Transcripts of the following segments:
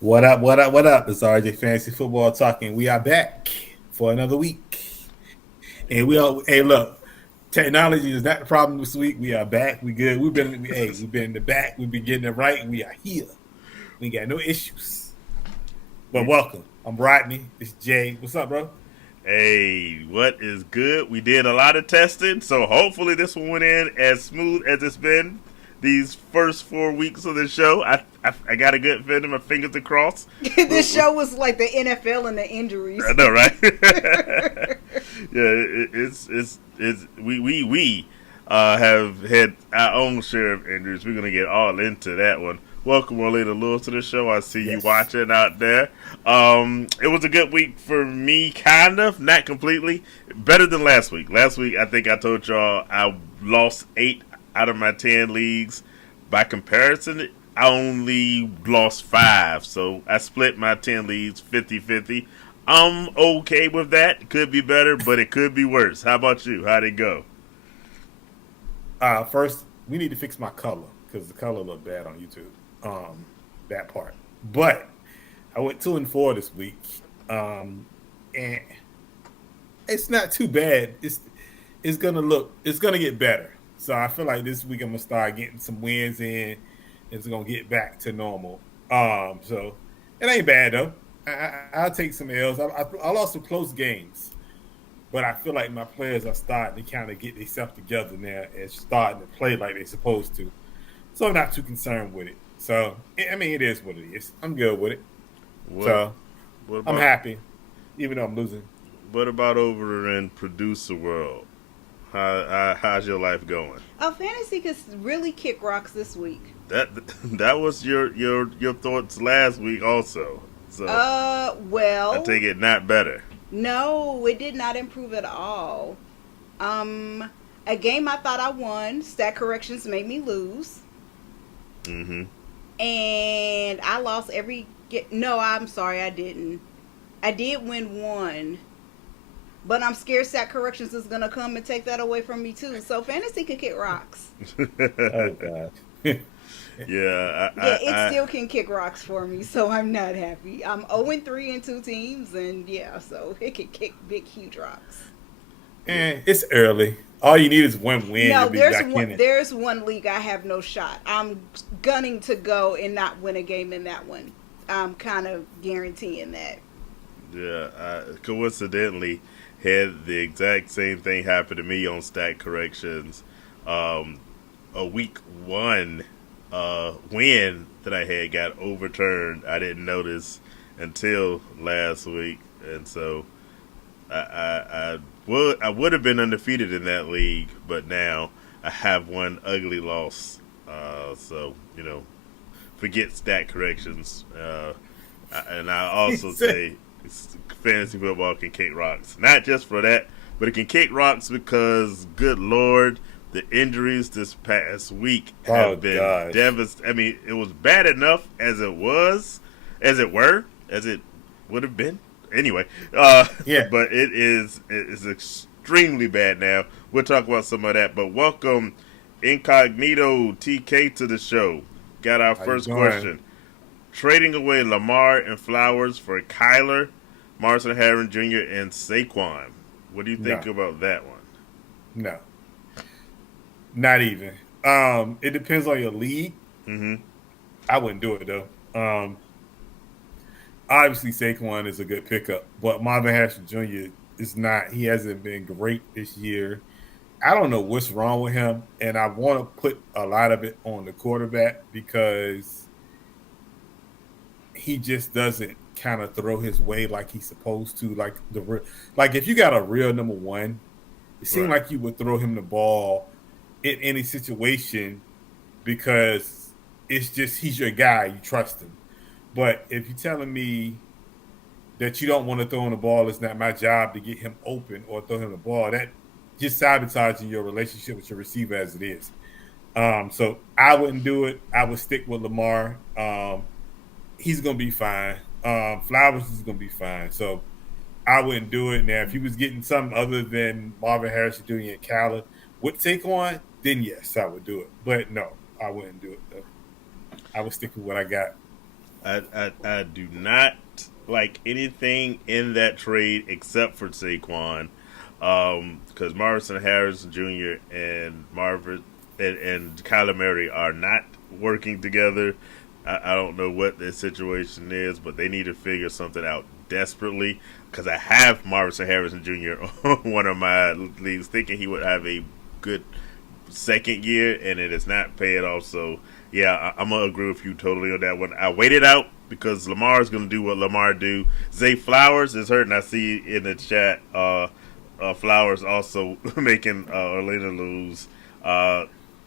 What up? What up? What up? It's RJ Fantasy Football talking. We are back for another week, and we all. Hey, look, technology is not the problem this week. We are back. We good. We've been in the back. We've been getting it right, and we are here. We got no issues. But We welcome. I'm Rodney. It's Jay. What's up, bro? Hey, what is good? We did a lot of testing, so hopefully this one went in as smooth as it's been these first 4 weeks of the show. I got a good feeling. My fingers are crossed. This show was like the NFL and the I injuries. know, right? Yeah, we have had our own share of injuries. We're gonna get all into that one. Welcome, Orlando Lewis, to the show. I see you Yes. watching out there. It was a good week for me, kind of, not completely. Better than last week. Last week, I think I told y'all I lost 8 out of my 10 leagues. By comparison, I only lost 5, so I split my 10 leagues 50-50. I'm okay with that. Could be better, but it could be worse. How about you? How'd it go? First, we need to fix my color because the color looked bad on YouTube. That part. But I went 2-4 this week, and it's not too bad. It's gonna get better. So I feel like this week I'm gonna start getting some wins in. It's gonna get back to normal. So it ain't bad though. I'll take some L's. I lost some close games, but I feel like my players are starting to kind of get themselves together now and starting to play like they're supposed to. So I'm not too concerned with it. So I mean, it is what it is. I'm good with it. What So what I'm about happy, even though I'm losing. over in producer world? How's your life going? Oh, fantasy could really kick rocks this week. That that was your thoughts last week also. So I Well, take it not better. no, it did not improve at all. Um, a game I thought I won, stat corrections made me lose, Mm-hmm. and I lost every. No, I'm sorry, I didn't. I did win one, but I'm scared stat corrections is gonna come and take that away from me too. So fantasy could kick rocks. Oh God. Yeah, Yeah, it I still can kick rocks for me, so I'm not happy. I'm 0-3 in 2 teams, and yeah, so it can kick big, huge rocks. yeah. And it's early. All you need is one win. No, You'll be back in it. there's one league I have no shot. I'm gunning to go and not win a game in that one. I'm kind of guaranteeing that. Yeah, I coincidentally had the exact same thing happen to me on stat corrections. Um, a week one win that I had got overturned. I didn't notice until last week, and so I would have been undefeated in that league, but now I have one ugly loss. So forget stat corrections. And I also say fantasy football can kick rocks. Not just for that, but it can kick rocks because, good lord, the injuries this past week Oh have been gosh. devastating. I mean, it was bad enough as it would have been. Anyway, Yeah. but it is extremely bad now. We'll talk about some of that. But welcome, Incognito TK, to the show. Got our How you first doing? question. Trading away Lamar and Flowers for Kyler, Marson Harron Jr., and Saquon. What do you think No. about that one? No. Not even. It depends on your league. Mm-hmm. I wouldn't do it though. Obviously Saquon is a good pickup, but Marvin Harrison Jr. is not. He hasn't been great this year. I don't know what's wrong with him, and I want to put a lot of it on the quarterback because he just doesn't kind of throw his way like he's supposed to. Like if you got a real number one, it seemed Right. like you would throw him the ball in any situation because it's just he's your guy. You trust him. But if you're telling me that you don't want to throw him the ball, it's not my job to get him open or throw him the ball. That just sabotaging your relationship with your receiver as it is. So I wouldn't do it. I would stick with Lamar. He's gonna be fine. Flowers is gonna be fine. So I wouldn't do it. Now, if he was getting something other than Marvin Harrison Jr. and Khaled would take on, then yes, I would do it. But no, I wouldn't do it though. I would stick with what I got. I do not like anything in that trade except for Saquon, because Marvin Harrison Jr. and Marvin and Kyler Murray are not working together. I don't know what their situation is, but they need to figure something out desperately. Because I have Marvin Harrison Jr. on one of my leagues, thinking he would have a good second year, and it is not paying off. So yeah, I'm gonna agree with you totally on that one. I waited out because Lamar is gonna do what Lamar do. Zay Flowers is hurt, and I see in the chat Flowers also making Orlando lose.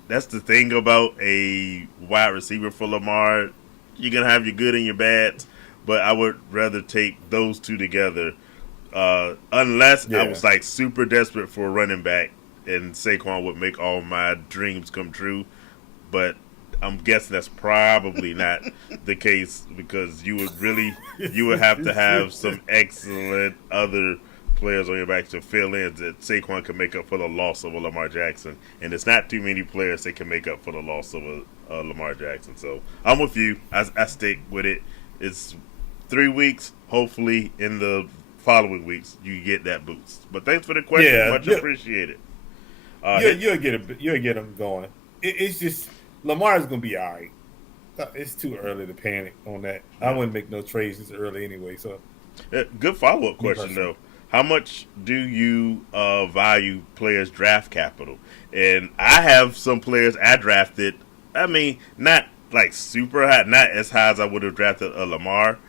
That's the thing about a wide receiver for Lamar. You're gonna have your good and your bads, but I would rather take those two together. Unless I was like super desperate for a running back, and Saquon would make all my dreams come true. But I'm guessing that's probably not the case, because you would have to have some excellent other players on your back to fill in that Saquon can make up for the loss of a Lamar Jackson, and it's not too many players that can make up for the loss of a Lamar Jackson. So I'm with you. I stick with it. It's 3 weeks. Hopefully, in the following weeks, you get that boost. But thanks for the question. Yeah, much appreciated. You'll get them going. It's just Lamar's gonna be all right. It's too early to panic on that. I wouldn't make no trades this early anyway. So, good follow up question though. How much do you value players' draft capital? And I have some players I drafted. I mean, not like super high, not as high as I would have drafted a Lamar,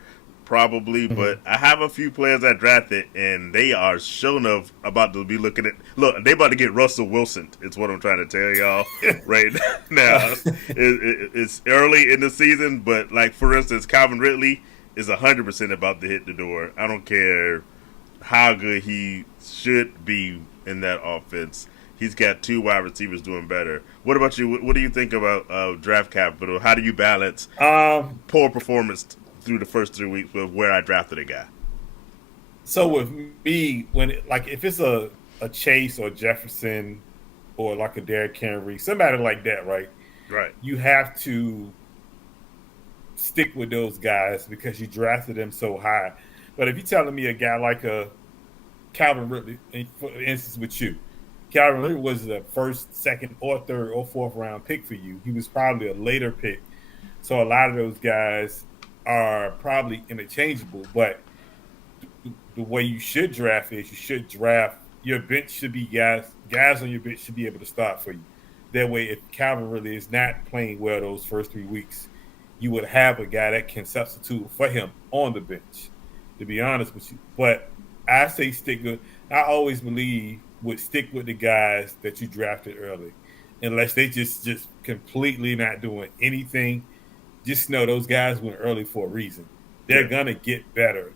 probably. Mm-hmm. But I have a few players I drafted, and they are sure enough about to be looking at. Look, they about to get Russell Wilson. Is what I'm trying to tell y'all right now. It's early in the season, but like for instance, Calvin Ridley is 100% about to hit the door. I don't care how good he should be in that offense. He's got 2 wide receivers doing better. What about you? What do you think about draft capital? How do you balance poor performance through the first 3 weeks with where I drafted a guy? So with me, if it's a Chase or Jefferson or like a Derrick Henry, somebody like that, right? Right. You have to stick with those guys because you drafted them so high. But if you're telling me a guy like a Calvin Ridley, for instance, with you, Calvin Ridley was the first, second, or third, or fourth round pick for you. He was probably a later pick. So a lot of those guys are probably interchangeable. But the way you should draft is you should draft your bench should be guys on your bench should be able to start for you. That way, if Calvin Ridley is not playing well those first 3 weeks, you would have a guy that can substitute for him on the bench. To be honest with you, but I say I always believe would stick with the guys that you drafted early, unless they just completely not doing anything. Just know those guys went early for a reason. They're gonna get better.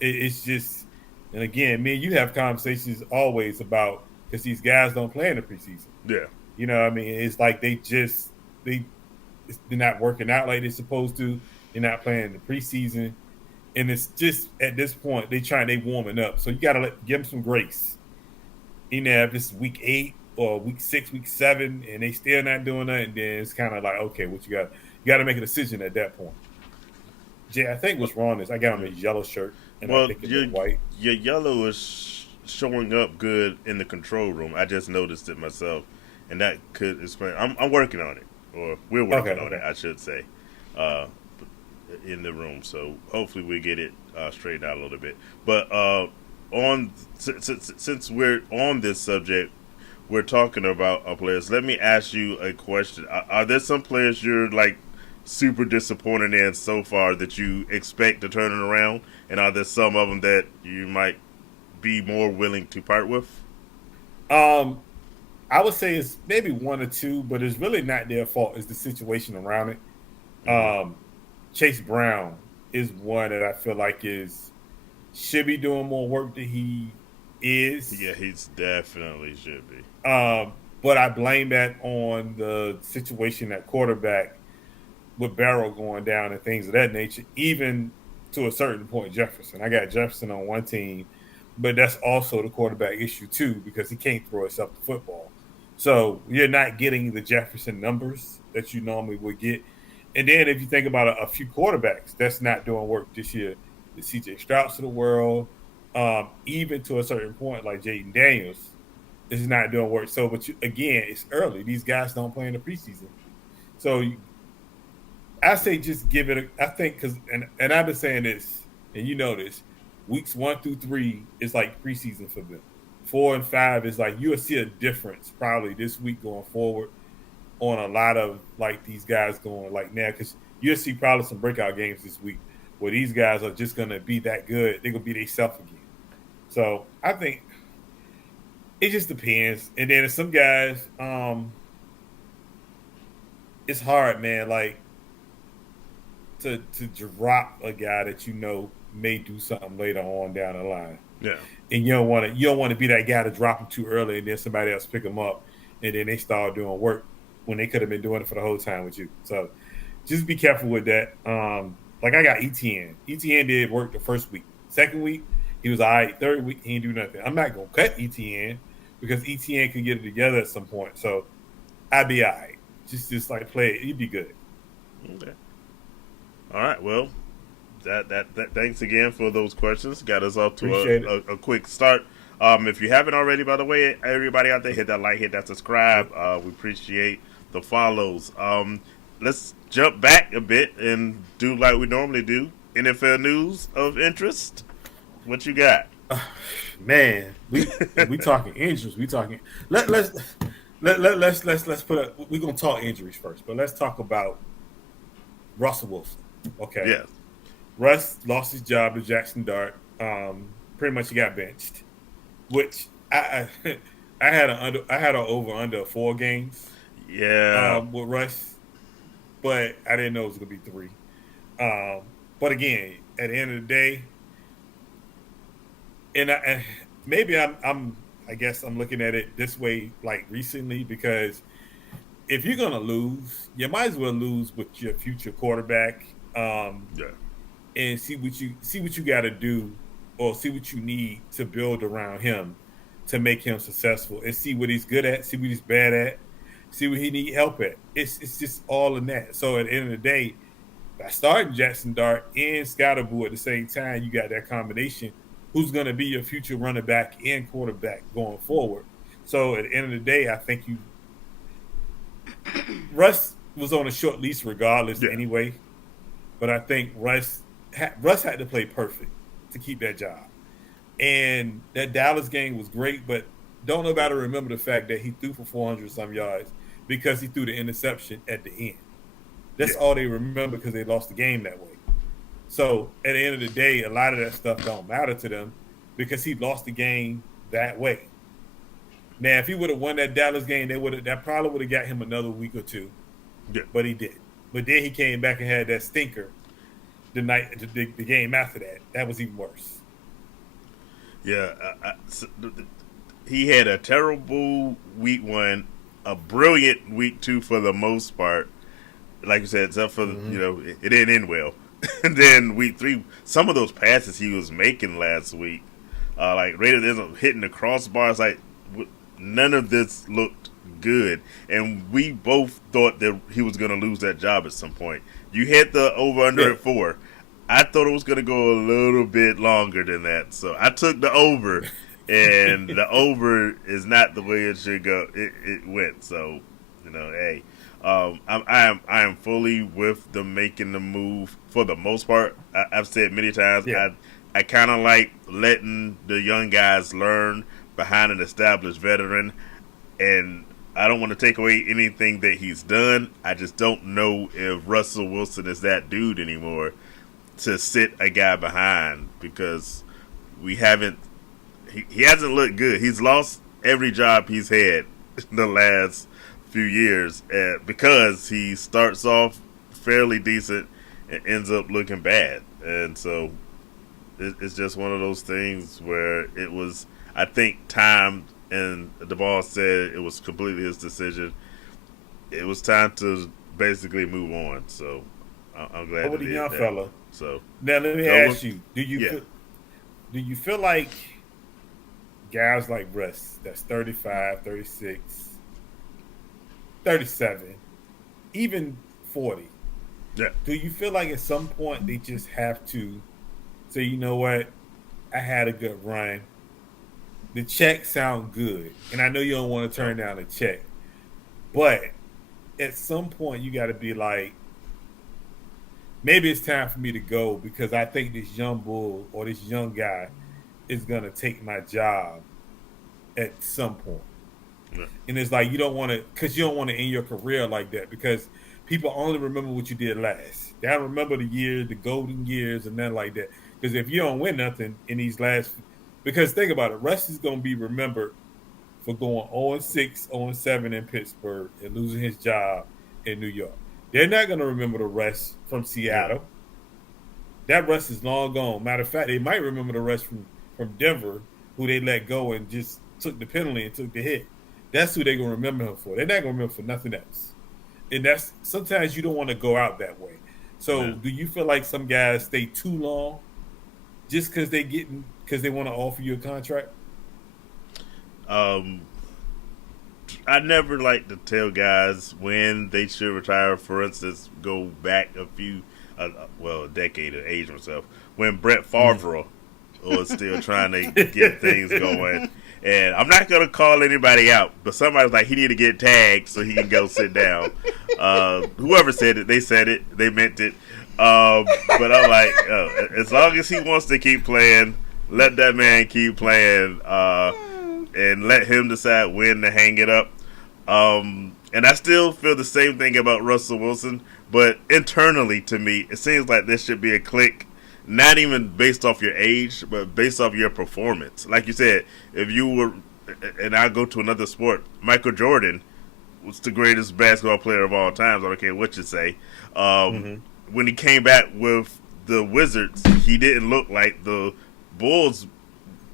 It's just, and again, me and you have conversations always about because these guys don't play in the preseason. Yeah, you know what I mean. It's like they're not working out like they're supposed to. They're not playing in the preseason. And it's just at this point they warming up, so you got to give them some grace. You know, if it's week 8 or week 6, week 7, and they still not doing that, and then it's kind of like, okay, what you got? You got to make a decision at that point. Jay, I think what's wrong is I got on a yellow shirt, and I think it's white. Your yellow is showing up good in the control room. I just noticed it myself, and that could explain. I'm working on it, or we're working on it, I should say. In the room, so hopefully we get it straightened out a little bit. But since we're on this subject, we're talking about our players. Let me ask you a question: Are there some players you're like super disappointed in so far that you expect to turn it around, and are there some of them that you might be more willing to part with? I would say it's maybe 1 or 2, but it's really not their fault. It's the situation around it. Mm-hmm. Chase Brown is one that I feel like should be doing more work than he is. Yeah, he's definitely should be. But I blame that on the situation at quarterback with Barrow going down and things of that nature, even to a certain point Jefferson. I got Jefferson on one team, but that's also the quarterback issue too because he can't throw himself the football. So you're not getting the Jefferson numbers that you normally would get. And then if you think about a few quarterbacks that's not doing work this year, the CJ Strouds of the world, even to a certain point, like Jaden Daniels is not doing work. So, but again, it's early. These guys don't play in the preseason. So I say just give it. I think because and I've been saying this, and you know this. Weeks 1 through 3 is like preseason for them. 4 and 5 is like you'll see a difference probably this week going forward on a lot of like these guys going like now because you'll see probably some breakout games this week where these guys are just gonna be that good. They're gonna be themselves again. So I think it just depends. And then some guys, it's hard, man. Like to drop a guy that you know may do something later on down the line. Yeah. And you don't want to be that guy to drop him too early and then somebody else pick him up and then they start doing work when they could have been doing it for the whole time with you. So just be careful with that. Like I got ETN. ETN did work the first week. Second week, he was all right. Third week, he didn't do nothing. I'm not gonna cut ETN because ETN can get it together at some point. So I'd be all right. Just like play it. You'd be good. Okay. All right. Well, that thanks again for those questions. Got us off to a quick start. If you haven't already, by the way, everybody out there, hit that like, hit that subscribe. We appreciate the follows. Let's jump back a bit and do like we normally do. NFL news of interest. What you got? Man, we talking injuries. We talking. Let's put a. We're gonna talk injuries first, but let's talk about Russell Wilson. Okay. Yeah. Russ lost his job at Jackson Dart. Pretty much he got benched, which I had an over under 4 games. Yeah. With Russ, but I didn't know it was gonna be 3. But again, at the end of the day, and maybe I guess I'm looking at it this way like recently because if you're gonna lose, you might as well lose with your future quarterback. Yeah. And see what you got to do, or see what you need to build around him to make him successful, and see what he's good at, see what he's bad at, see what he need help at. It's just all in that. So at the end of the day, by starting Jackson Dart and Scottaboo at the same time, you got that combination. Who's going to be your future running back and quarterback going forward? So at the end of the day, I think Russ was on a short leash regardless anyway, but I think Russ had to play perfect to keep that job. And that Dallas game was great, but don't nobody remember the fact that he threw for 400-some yards because he threw the interception at the end. That's all they remember because they lost the game that way. So at the end of the day, a lot of that stuff don't matter to them because he lost the game that way. Now, if he would have won that Dallas game, that probably would have got him another week or two. Yeah. But he did. But then he came back and had that stinker the game after that. That was even worse. Yeah. He had a terrible week 1, a brilliant week 2 for the most part. Like you said, except for it didn't end well. And then week 3, some of those passes he was making last week, like Raiders hitting the crossbars, like none of this looked good. And we both thought that he was going to lose that job at some point. You hit the over under at 4. I thought it was going to go a little bit longer than that, so I took the over. And the over is not the way it should go. It went. So, hey. I am fully with them making the move for the most part. I've said many times I kind of like letting the young guys learn behind an established veteran, and I don't want to take away anything that he's done. I just don't know if Russell Wilson is that dude anymore to sit a guy behind because we haven't. He hasn't looked good. He's lost every job he's had in the last few years because he starts off fairly decent and ends up looking bad. And so it's just one of those things where it was, I think, time, and the boss said it was completely his decision. It was time to basically move on. So I'm glad. What a young fella. So now let me ask you: Do you feel like guys like Russ, that's 35, 36, 37, even 40, Yeah. Do you feel like at some point they just have to say, you know what, I had a good run. The check sound good, and I know you don't want to turn down a check, but at some point you got to be like, maybe it's time for me to go because I think this young bull or this young guy is gonna take my job at some point. Yeah. And it's like you don't want to, because you don't want to end your career like that, because people only remember what you did last. They don't remember the years, the golden years, and nothing like that. Because if you don't win nothing in these last, because think about it, Russ is going to be remembered for going 0-6, 0-7 in Pittsburgh and losing his job in New York. They're not going to remember the Russ from Seattle. That Russ is long gone. Matter of fact, they might remember the Russ from Denver, who they let go and just took the penalty and took the hit. That's who they're going to remember him for. They're not going to remember for nothing else. And that's sometimes you don't want to go out that way. So do you feel like some guys stay too long just because they want to offer you a contract? I never like to tell guys when they should retire. For instance, go back a decade to age myself. When Brett Favre was still trying to get things going. And I'm not going to call anybody out, but somebody's like, he need to get tagged so he can go sit down. Whoever said it, they said it. They meant it. But I'm like, as long as he wants to keep playing, let that man keep playing and let him decide when to hang it up. And I still feel the same thing about Russell Wilson, but internally to me, it seems like this should be a click. Not even based off your age, but based off your performance. Like you said, if you were, and I'll go to another sport, Michael Jordan was the greatest basketball player of all time. I don't care what you say. When he came back with the Wizards, he didn't look like the Bulls'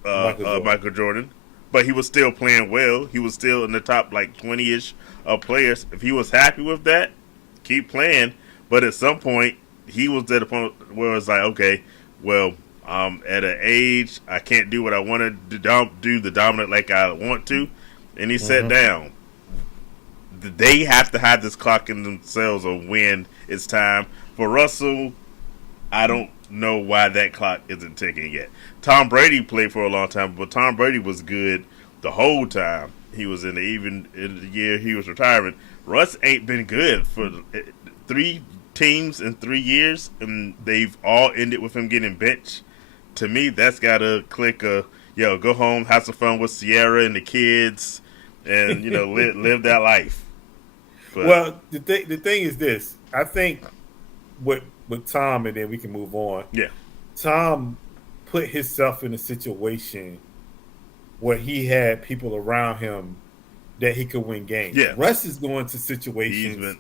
Michael Jordan, but he was still playing well. He was still in the top like 20-ish players. If he was happy with that, keep playing. But at some point, he was at a point where it's like, okay, well, at an age, I can't do what I want to do the dominant like I want to. And he sat down. They have to have this clock in themselves of when it's time. For Russell, I don't know why that clock isn't ticking yet. Tom Brady played for a long time, but Tom Brady was good the whole time he was in the year he was retiring. Russ ain't been good for 3 teams in 3 years, and they've all ended with him getting benched. To me, that's got to click go home, have some fun with Sierra and the kids, and live that life. But, well, the thing is this. I think with Tom, and then we can move on. Yeah, Tom put himself in a situation where he had people around him that he could win games. Yeah, Russ is going to situations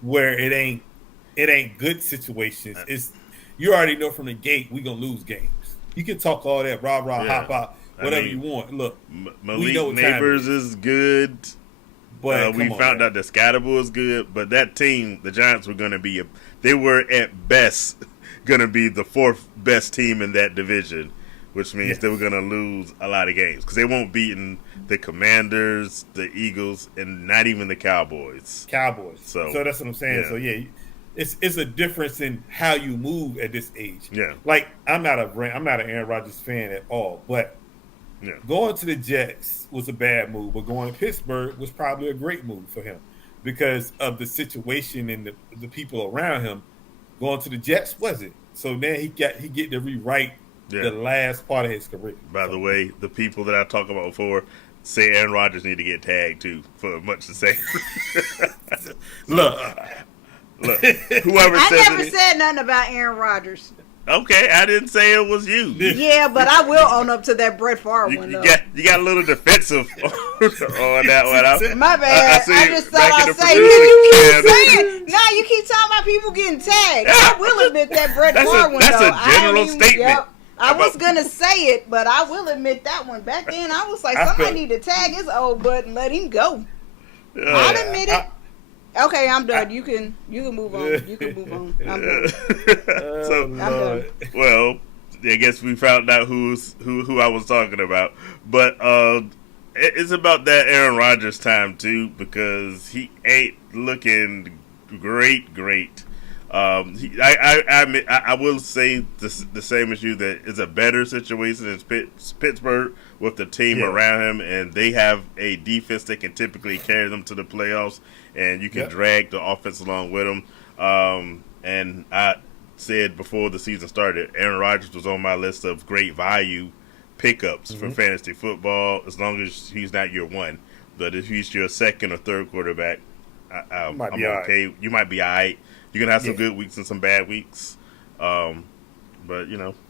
where it ain't good situations. It's you already know from the gate we gonna lose games. You can talk all that rah hop out whatever you want. Look, Malik Neighbors is good, but we found out that Scatterbull is good. But that team, the Giants, were gonna be they were at best gonna be the 4th best team in that division, which means they were gonna lose a lot of games because they won't beating the Commanders, the Eagles, and not even the Cowboys. So that's what I'm saying. So it's a difference in how you move at this age. Yeah. Like I'm not an Aaron Rodgers fan at all, but going to the Jets was a bad move, but going to Pittsburgh was probably a great move for him because of the situation and the people around him. Going to the Jets wasn't. So now he get to rewrite the last part of his career. By the way, the people that I talked about before say Aaron Rodgers need to get tagged too for much to say. Look, whoever I never said nothing about Aaron Rodgers. Okay, I didn't say it was you. Yeah, but I will own up to that Brett Favre one, though. You got a little defensive on that one. My bad. I just thought I'd say, Nah, you keep talking about people getting tagged. I will admit that Brett Favre one, That's though. a general statement. Yep. I was going to say it, but I will admit that one. Back then, I was like, somebody need to tag his old butt and let him go. I'll admit it. Okay, I'm done. You can move on. You can move on. I'm done. I'm done. Well, I guess we found out who I was talking about. But it's about that Aaron Rodgers time too, because he ain't looking great. I will say the same as you, that it's a better situation in Pittsburgh with the team around him, and they have a defense that can typically carry them to the playoffs, and you can drag the offense along with them. And I said before the season started, Aaron Rodgers was on my list of great value pickups for fantasy football, as long as he's not your one. But if he's your second or third quarterback, I'm okay. Right. You might be all right. You're going to have some good weeks and some bad weeks. But,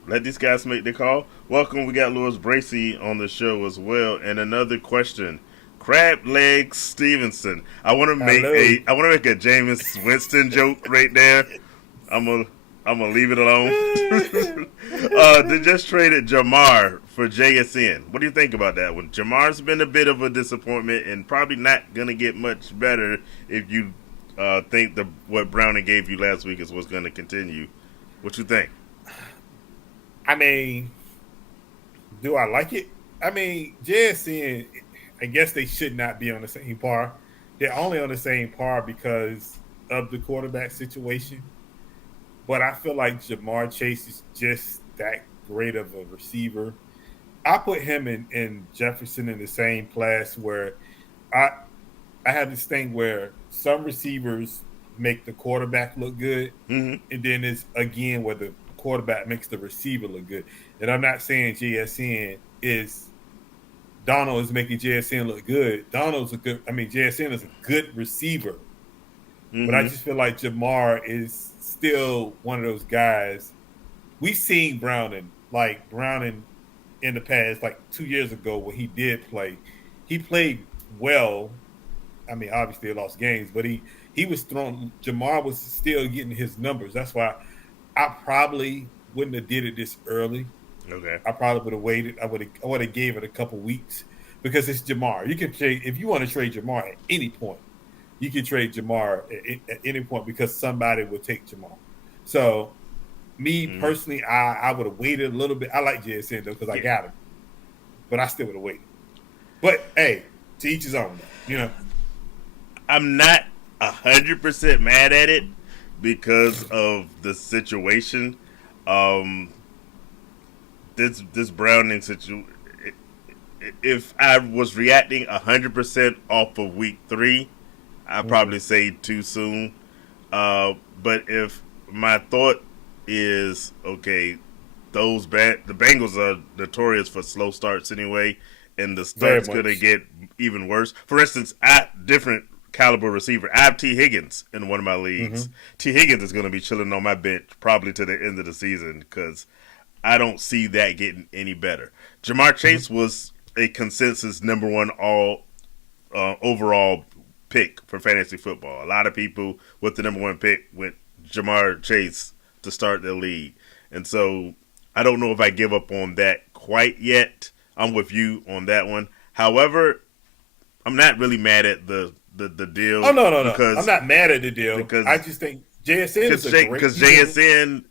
let these guys make their call. Welcome. We got Louis Bracey on the show as well. And another question. Crab Legs Stevenson. I want to make a Jameis Winston joke right there. I'm gonna leave it alone. They just traded Jamar for JSN. What do you think about that one? Jamar's been a bit of a disappointment and probably not gonna get much better if you think what Browning gave you last week is what's gonna continue. What you think? I mean, do I like it? I mean, JSN, I guess they should not be on the same par. They're only on the same par because of the quarterback situation. But I feel like Jamar Chase is just that great of a receiver. I put him and Jefferson in the same class where I have this thing where some receivers make the quarterback look good, and then it's again where the quarterback makes the receiver look good. And I'm not saying Donald is making JSN look good. JSN is a good receiver. But I just feel like Jamar is still one of those guys. We've seen Browning in the past, like 2 years ago when he did play. He played well. I mean, obviously they lost games, but he was thrown. Jamar was still getting his numbers. That's why I probably wouldn't have did it this early. Okay. I probably would have waited. I would have gave it a couple weeks because it's Jamar. You can trade if you want to trade Jamar at any point. You can trade Jamar at any point because somebody will take Jamar. So, me personally, I would have waited a little bit. I like JSN though because I got him, but I still would have waited. But hey, to each his own. I'm not 100% mad at it because of the situation. This Browning situation. If I was reacting 100% off of week 3. I'd probably say too soon. But if my thought is, okay, the Bengals are notorious for slow starts anyway, and the start's going to get even worse. For instance, different caliber receiver, I have T. Higgins in one of my leagues. T. Higgins is going to be chilling on my bench probably to the end of the season because I don't see that getting any better. Jamar Chase was a consensus number 1 overall pick for fantasy football. A lot of people with the number 1 pick went Jamar Chase to start their league. And so I don't know if I give up on that quite yet. I'm with you on that one. However, I'm not really mad at the deal. Oh, no. I'm not mad at the deal. Because I just think JSN is a great because JSN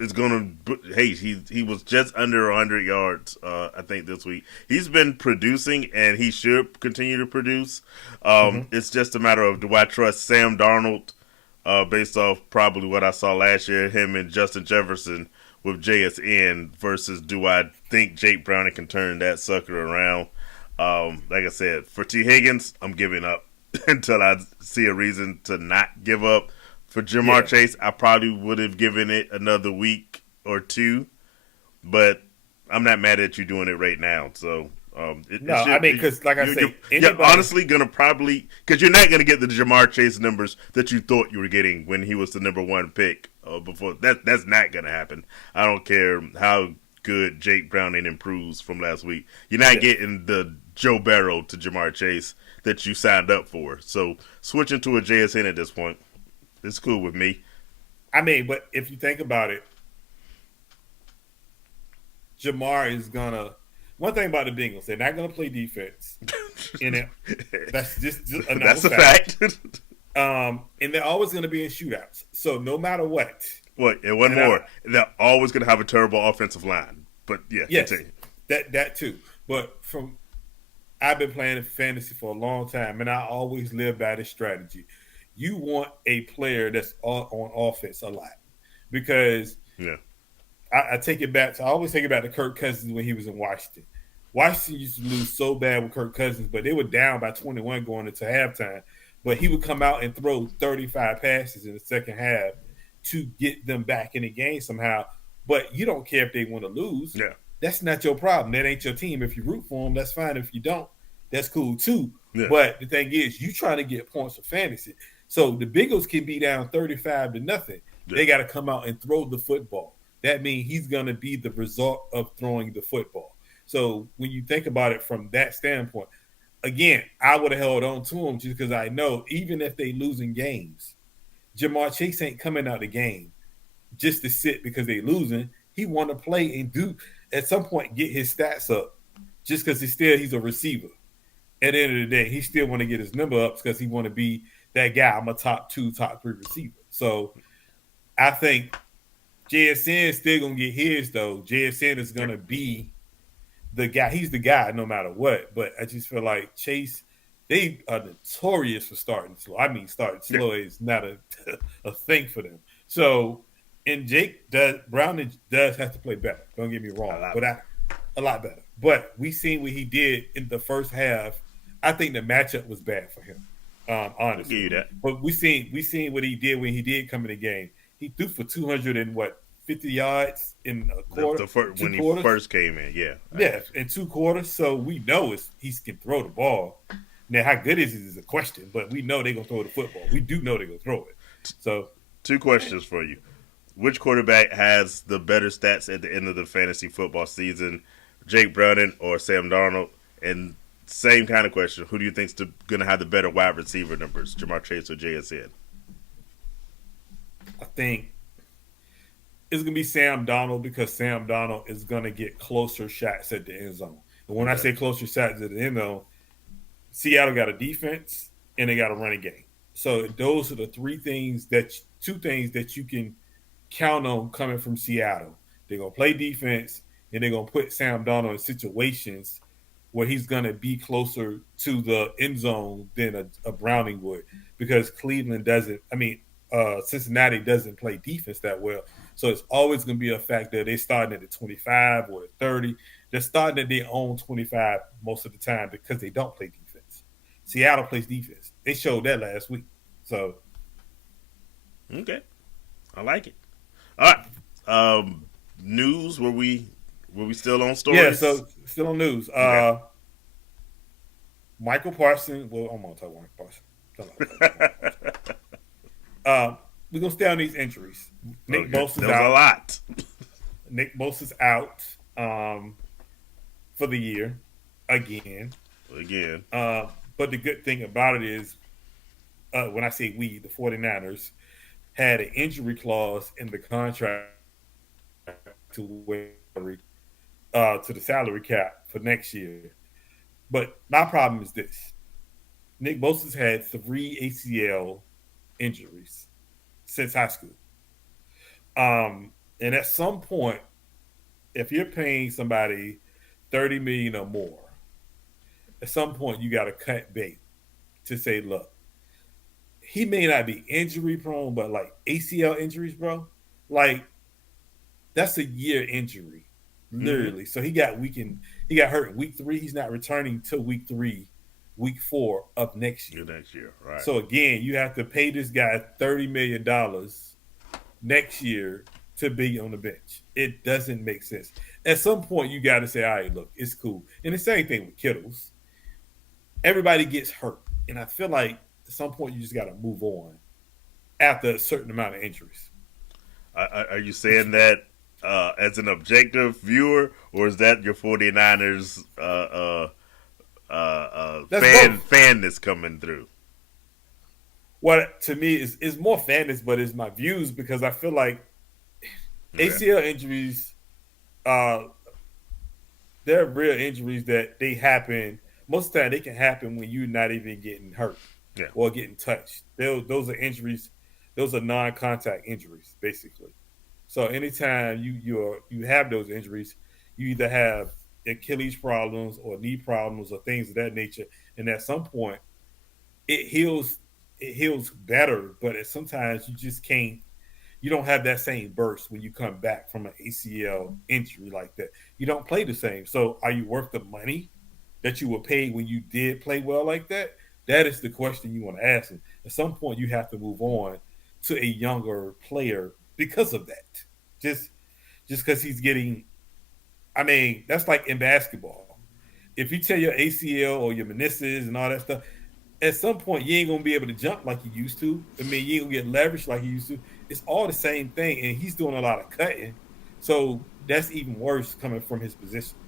is going to – hey, he was just under 100 yards, I think, this week. He's been producing, and he should continue to produce. It's just a matter of, do I trust Sam Darnold based off probably what I saw last year, him and Justin Jefferson with JSN, versus do I think Jake Browning can turn that sucker around? Like I said, for T. Higgins, I'm giving up until I see a reason to not give up. For Jamar Chase, I probably would have given it another week or 2, but I'm not mad at you doing it right now. So, because like I said, you're honestly gonna probably because you're not gonna get the Jamar Chase numbers that you thought you were getting when he was the number 1 pick before. That's not gonna happen. I don't care how good Jake Browning improves from last week. You're not getting the Joe Burrow to Jamar Chase that you signed up for. So switching to a JSN at this point. It's cool with me. I mean, but if you think about it, Jamar is gonna. One thing about the Bengals, they're not gonna play defense. That's just another that's a fact. And they're always gonna be in shootouts. So no matter what. And one more, they're always gonna have a terrible offensive line. But continue. That too. But I've been playing fantasy for a long time, and I always live by this strategy. you want a player that's on offense a lot because Yeah. I take it back. I always take it back to Kirk Cousins when he was in Washington. Washington used to lose so bad with Kirk Cousins, but they were down by 21 going into halftime. But he would come out and throw 35 passes in the second half to get them back in the game somehow. But you don't care if they want to lose. Yeah. That's not your problem. That ain't your team. If you root for them, that's fine. If you don't, that's cool too. Yeah. But the thing is, you trying to get points for fantasy. So the Bengals can be down 35 to nothing. Yeah. They got to come out and throw the football. That means he's going to be the result of throwing the football. So when you think about it from that standpoint, again, I would have held on to him just because I know even if they losing games, Jamar Chase ain't coming out the game just to sit because they losing. He want to play and do at some point get his stats up just because he's a receiver. At the end of the day, he still want to get his number up because he want to be that guy. I'm a top 2, top 3 receiver. So I think JSN is still gonna get his though. JSN is gonna be the guy. He's the guy no matter what. But I just feel like Chase, they are notorious for starting slow. I mean, starting slow is not a thing for them. So, and Brown does have to play better. Don't get me wrong, a lot better. But we seen what he did in the first half. I think the matchup was bad for him. Honestly, I'll give you that. But we seen what he did when he did come in the game. He threw for 250 yards in a quarter. When he first came in, yeah. Yeah, in 2 quarters. So we know he can throw the ball. Now, how good is a question, but we know they're going to throw the football. We do know they're going to throw it. So 2 questions for you. Which quarterback has the better stats at the end of the fantasy football season, Jake Browning or Sam Darnold? And same kind of question, who do you think's going to have the better wide receiver numbers, Jamar Chase or JSN? I think it's going to be Sam Darnold because Sam Darnold is going to get closer shots at the end zone. And when I say closer shots at the end zone, Seattle got a defense and they got a running game. So those are the 2 things that you can count on coming from Seattle. They're going to play defense and they're going to put Sam Darnold in situations where he's going to be closer to the end zone than a Browning would because Cincinnati doesn't play defense that well. So it's always going to be a fact that they're starting at the 25 or the 30. They're starting at their own 25 most of the time because they don't play defense. Seattle plays defense. They showed that last week. So, okay, I like it. All right, news. Were we still on stories? Yeah, so still on news. Okay. Michael Parsons. Well, I'm going to talk about Michael Parsons. We're going to stay on these injuries. Nick Bosa's out. A lot. Nick Bosa's out for the year again. But the good thing about it is, when I say we, the 49ers, had an injury clause in the contract to the salary cap for next year. But my problem is this. Nick Bosa's had 3 ACL injuries since high school. And at some point, if you're paying somebody $30 million or more, at some point you got to cut bait to say, look, he may not be injury prone, but like ACL injuries, bro, like that's a year injury, literally. So he got hurt in week 3. He's not returning till week 4 of next year. Right. So again, you have to pay this guy $30 million next year to be on the bench. It doesn't make sense. At some point, you got to say, all right, look, it's cool. And the same thing with Kittles. Everybody gets hurt. And I feel like at some point, you just got to move on after a certain amount of injuries. Are you saying that as an objective viewer, or is that your 49ers fan that's coming through? Well, to me, it's more fanness, but it's my views because I feel like ACL injuries, they're real injuries that they happen. Most of the time, they can happen when you're not even getting hurt or getting touched. Those are injuries. Those are non-contact injuries, basically. So anytime you have those injuries, you either have Achilles problems or knee problems or things of that nature, and at some point, it heals it heals better, but sometimes you just can't. You don't have that same burst when you come back from an ACL injury like that. You don't play the same. So, are you worth the money that you were paid when you did play well like that? That is the question you want to ask him. At some point, you have to move on to a younger player because of that. Just just because he's getting. I mean, that's like in basketball. If you tear your ACL or your meniscus and all that stuff, at some point you ain't gonna be able to jump like you used to. I mean, you ain't gonna get leverage like you used to. It's all the same thing, and he's doing a lot of cutting. So that's even worse coming from his position.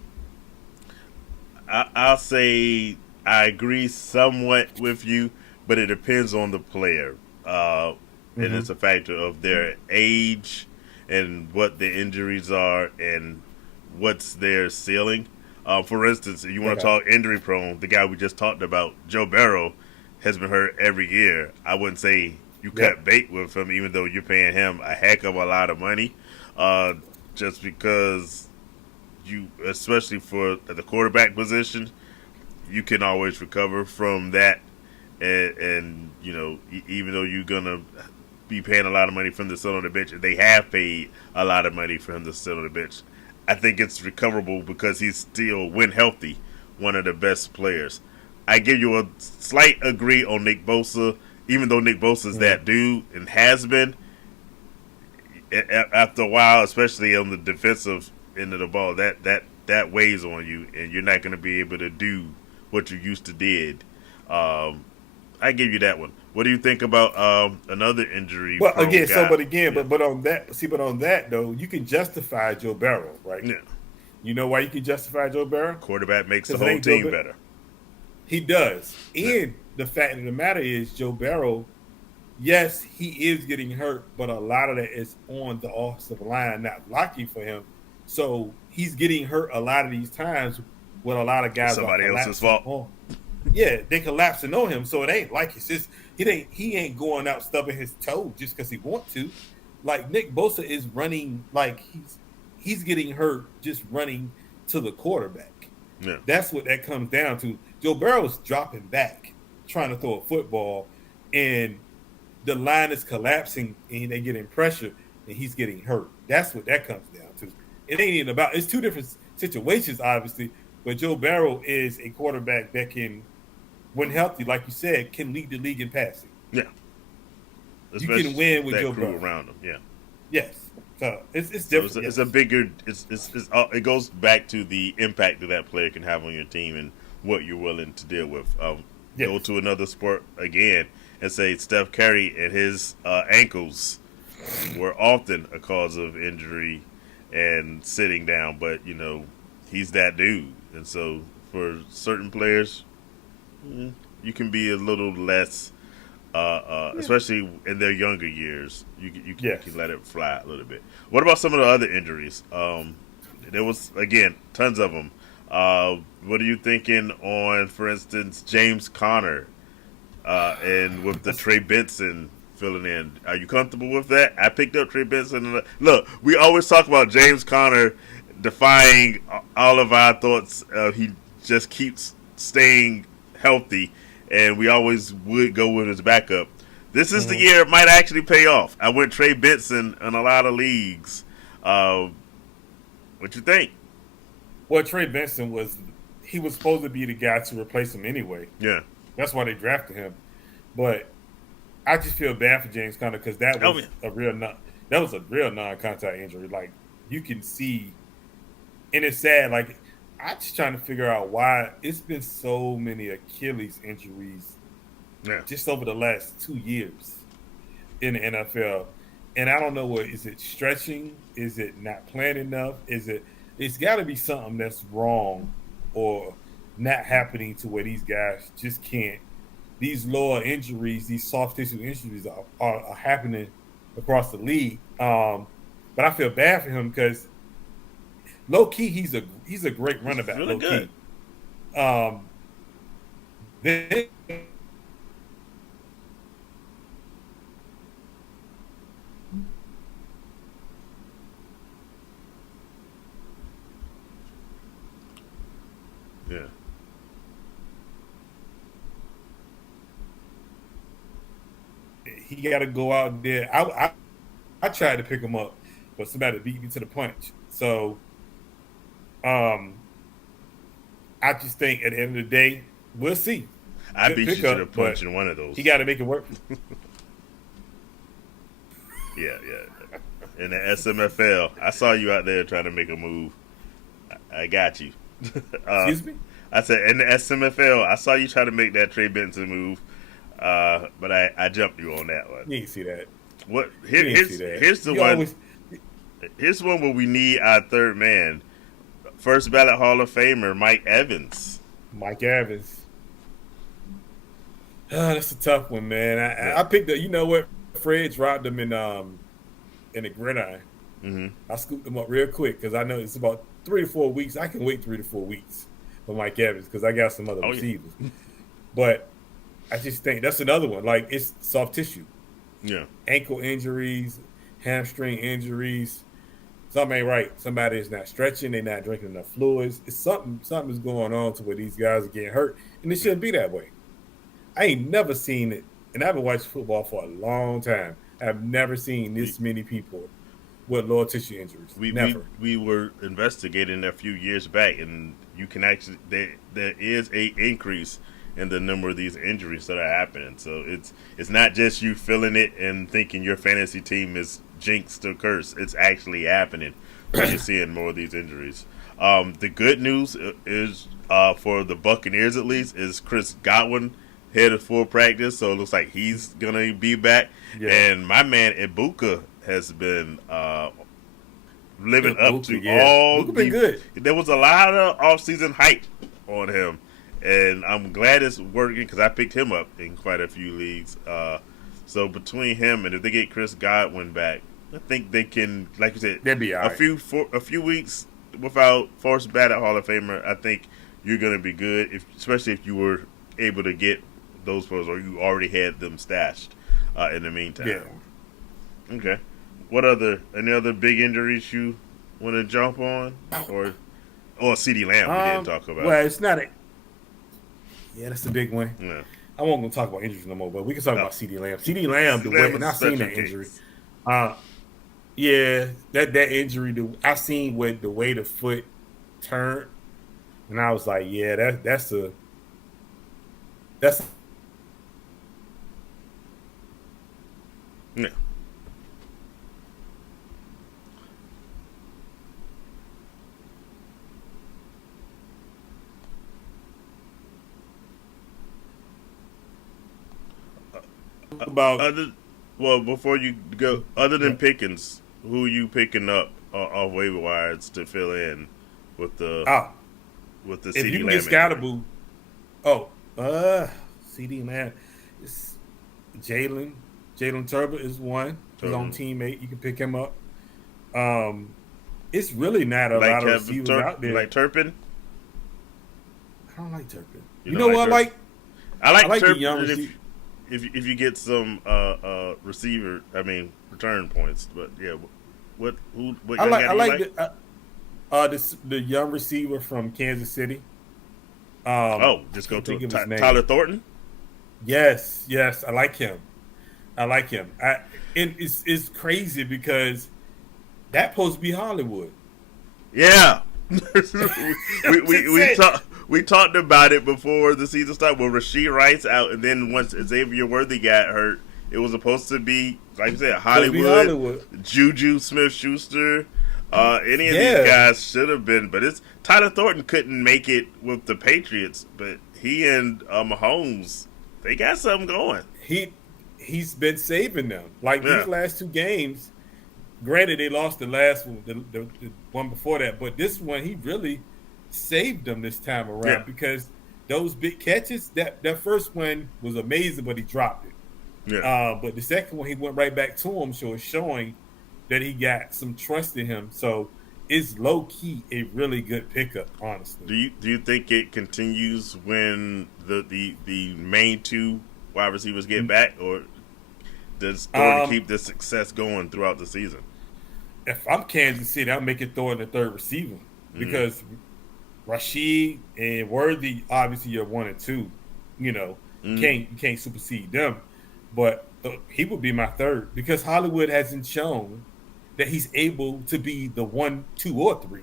I'll say I agree somewhat with you, but it depends on the player, and Mm-hmm. it's a factor of their age and what the injuries are and what's their ceiling. For instance, if you want to Okay. talk injury prone, the guy we just talked about, Joe Barrow, has been hurt every year. I wouldn't say you cut Yep. bait with him, even though you're paying him a heck of a lot of money, uh, just because you, especially for the quarterback position, you can always recover from that. And even though you're gonna be paying a lot of money from the sit on the bench, and they have paid a lot of money for him to sit on the bench, I think it's recoverable because he's still, when healthy, one of the best players. I give you a slight agree on Nick Bosa, even though Nick Bosa's Mm-hmm. that dude and has been. After a while, especially on the defensive end of the ball, that weighs on you, and you're not going to be able to do what you used to did. Um, I give you that one. What do you think about another injury But prone again, so guy? but again, Yeah, but on that, see, but on that though, you can justify Joe Barrow, right? yeah. You know why you can justify Joe Barrow? Quarterback makes the Because it whole ain't Joe. team better. He does, Yeah, and the fact of the matter is, Joe Barrow, yes, he is getting hurt, but a lot of that is on the offensive line not blocking for him. So he's getting hurt a lot of these times when a lot of it's guys are somebody else's collapsing fault. on. Yeah, they collapsing on him. So it ain't like it's just he ain't going out stubbing his toe just because he want to. Like Nick Bosa is running like he's getting hurt just running to the quarterback. Yeah, That's what that comes down to. Joe Burrow's dropping back, trying to throw a football, and the line is collapsing, and they getting pressure, and he's getting hurt. That's what that comes down to. It ain't even about. It's two different situations, obviously, but Joe Burrow is a quarterback that can, when healthy, like you said, can lead the league in passing. yeah. You can Especially win with with that Joe crew Burrow. around him. Yeah. Yes. So it's So different. it's a Yes. bigger. It goes back to the impact that that player can have on your team and what you're willing to deal with. Go Yes. to another sport again and say Steph Curry and his ankles were often a cause of injury and sitting down, but he's that dude, and so for certain players, you can be a little less, Yeah. especially in their younger years. You can Yes. let it fly a little bit. What about some of the other injuries? There was again tons of them. What are you thinking on, for instance, James Conner, and with the Trey Benson filling in? Are you comfortable with that? I picked up Trey Benson. Look, we always talk about James Conner defying all of our thoughts. He just keeps staying healthy, and we always would go with his backup. This is the Mm-hmm. year it might actually pay off. I went Trey Benson in a lot of leagues. Uh, what you think? Well, Trey Benson he was supposed to be the guy to replace him anyway. Yeah. That's why they drafted him. But I just feel bad for James Conner because Oh yeah. that was a real non-contact injury. Like you can see, and it's sad. Like I'm just trying to figure out why it's been so many Achilles injuries Yeah. just over the last 2 years in the NFL. And I don't know what is it stretching? Is it not playing enough? It's got to be something that's wrong or not happening to where these guys just can't. These lower injuries, these soft tissue injuries are happening across the league. But I feel bad for him because low key he's a great running He's back. really Low good. key. Um, then Yeah. he got to go out there. I tried to pick him up, but somebody beat me to the punch. So, I just think at the end of the day, we'll see. I Good beat you to pickup, the punch but in one of those. He got to make it work. Yeah. In the SMFL, I saw you out there trying to make a move. I got you. Excuse me? I said in the SMFL, I saw you try to make that Trey Benson move, but I jumped you on that one. You didn't see that. What? You didn't see that. Here's the You one. always- Here's the one where we need our third man, first ballot Hall of Famer Mike Evans. Mike Evans. That's a tough one, man. I picked up. You know what? Fred dropped him in the gridiron. Mm-hmm. I scooped him up real quick because I know it's about 3 to 4 weeks. I can wait 3 to 4 weeks for Mike Evans because I got some other receivers. Yeah. But I just think that's another one. Like, it's soft tissue. Yeah. Ankle injuries, hamstring injuries. Something ain't right. Somebody is not stretching. They're not drinking enough fluids. It's something's going on to where these guys are getting hurt, and it shouldn't be that way. I ain't never seen it, and I've been watching football for a long time. I've never seen this many people with lower tissue injuries. We were investigating a few years back, and you can actually there is a increase in the number of these injuries that are happening. So it's not just you feeling it and thinking your fantasy team is jinxed or cursed. It's actually happening when you're seeing more of these injuries. The good news is for the Buccaneers at least is Chris Godwin headed full practice, so it looks like he's gonna be back. Yeah. And my man Ibuka has been living up to all. Ibuka been good. There was a lot of offseason hype on him, and I'm glad it's working because I picked him up in quite a few leagues. So between him and if they get Chris Godwin back, I think they can, like you said, they'll be all right. A few weeks without first ballot Hall of Famer. I think you're gonna be good, especially if you were able to get those players or you already had them stashed in the meantime. Yeah. Okay. Any other big injuries you want to jump on, or CeeDee Lamb we didn't talk about? Well, it's not that's a big one. Yeah. I won't gonna talk about injuries no more, but we can talk about CeeDee Lamb. CeeDee Lamb, the way, and I've seen that injury. That injury, I seen with the way the foot turned, and I was like, that's yeah. Before you go, other than Pickens, who are you picking up off waiver wires to fill in with the CeeDee if you Lamb? Get Scatterboo. CeeDee Lamb. It's Jalen Turbo is one. His own teammate. You can pick him up. It's really not a lot of receivers out there. Like Turpin? I don't like Turpin. You know what Turpin? I like Turpin the young receiver. If you get some return points, but yeah, what I like the young receiver from Kansas City. Just go to Tyler Thornton. Yes, I like him. And it's crazy because that supposed to be Hollywood. Yeah, we talked about it before the season started. When Rashee Rice out, and then once Xavier Worthy got hurt, it was supposed to be, like you said, Hollywood. Juju Smith-Schuster. Any of these guys should have been, but Tyler Thornton couldn't make it with the Patriots, but he and Mahomes, they got something going. He's been saving them. Like these last 2 games, granted they lost the last one, the one before that, but this one he really saved them this time around because those big catches, that first one was amazing, but he dropped it. Yeah. But the second one, he went right back to him, so it's showing that he got some trust in him. So it's low key a really good pickup, honestly. Do you think it continues when the main 2 wide receivers get back, or does Thornton keep this success going throughout the season? If I'm Kansas City, I'm making Thornton the third receiver because Rashee and Worthy, obviously, you're 1 and 2. You know, you can't supersede them. But He would be my third because Hollywood hasn't shown that he's able to be the 1, 2, or 3.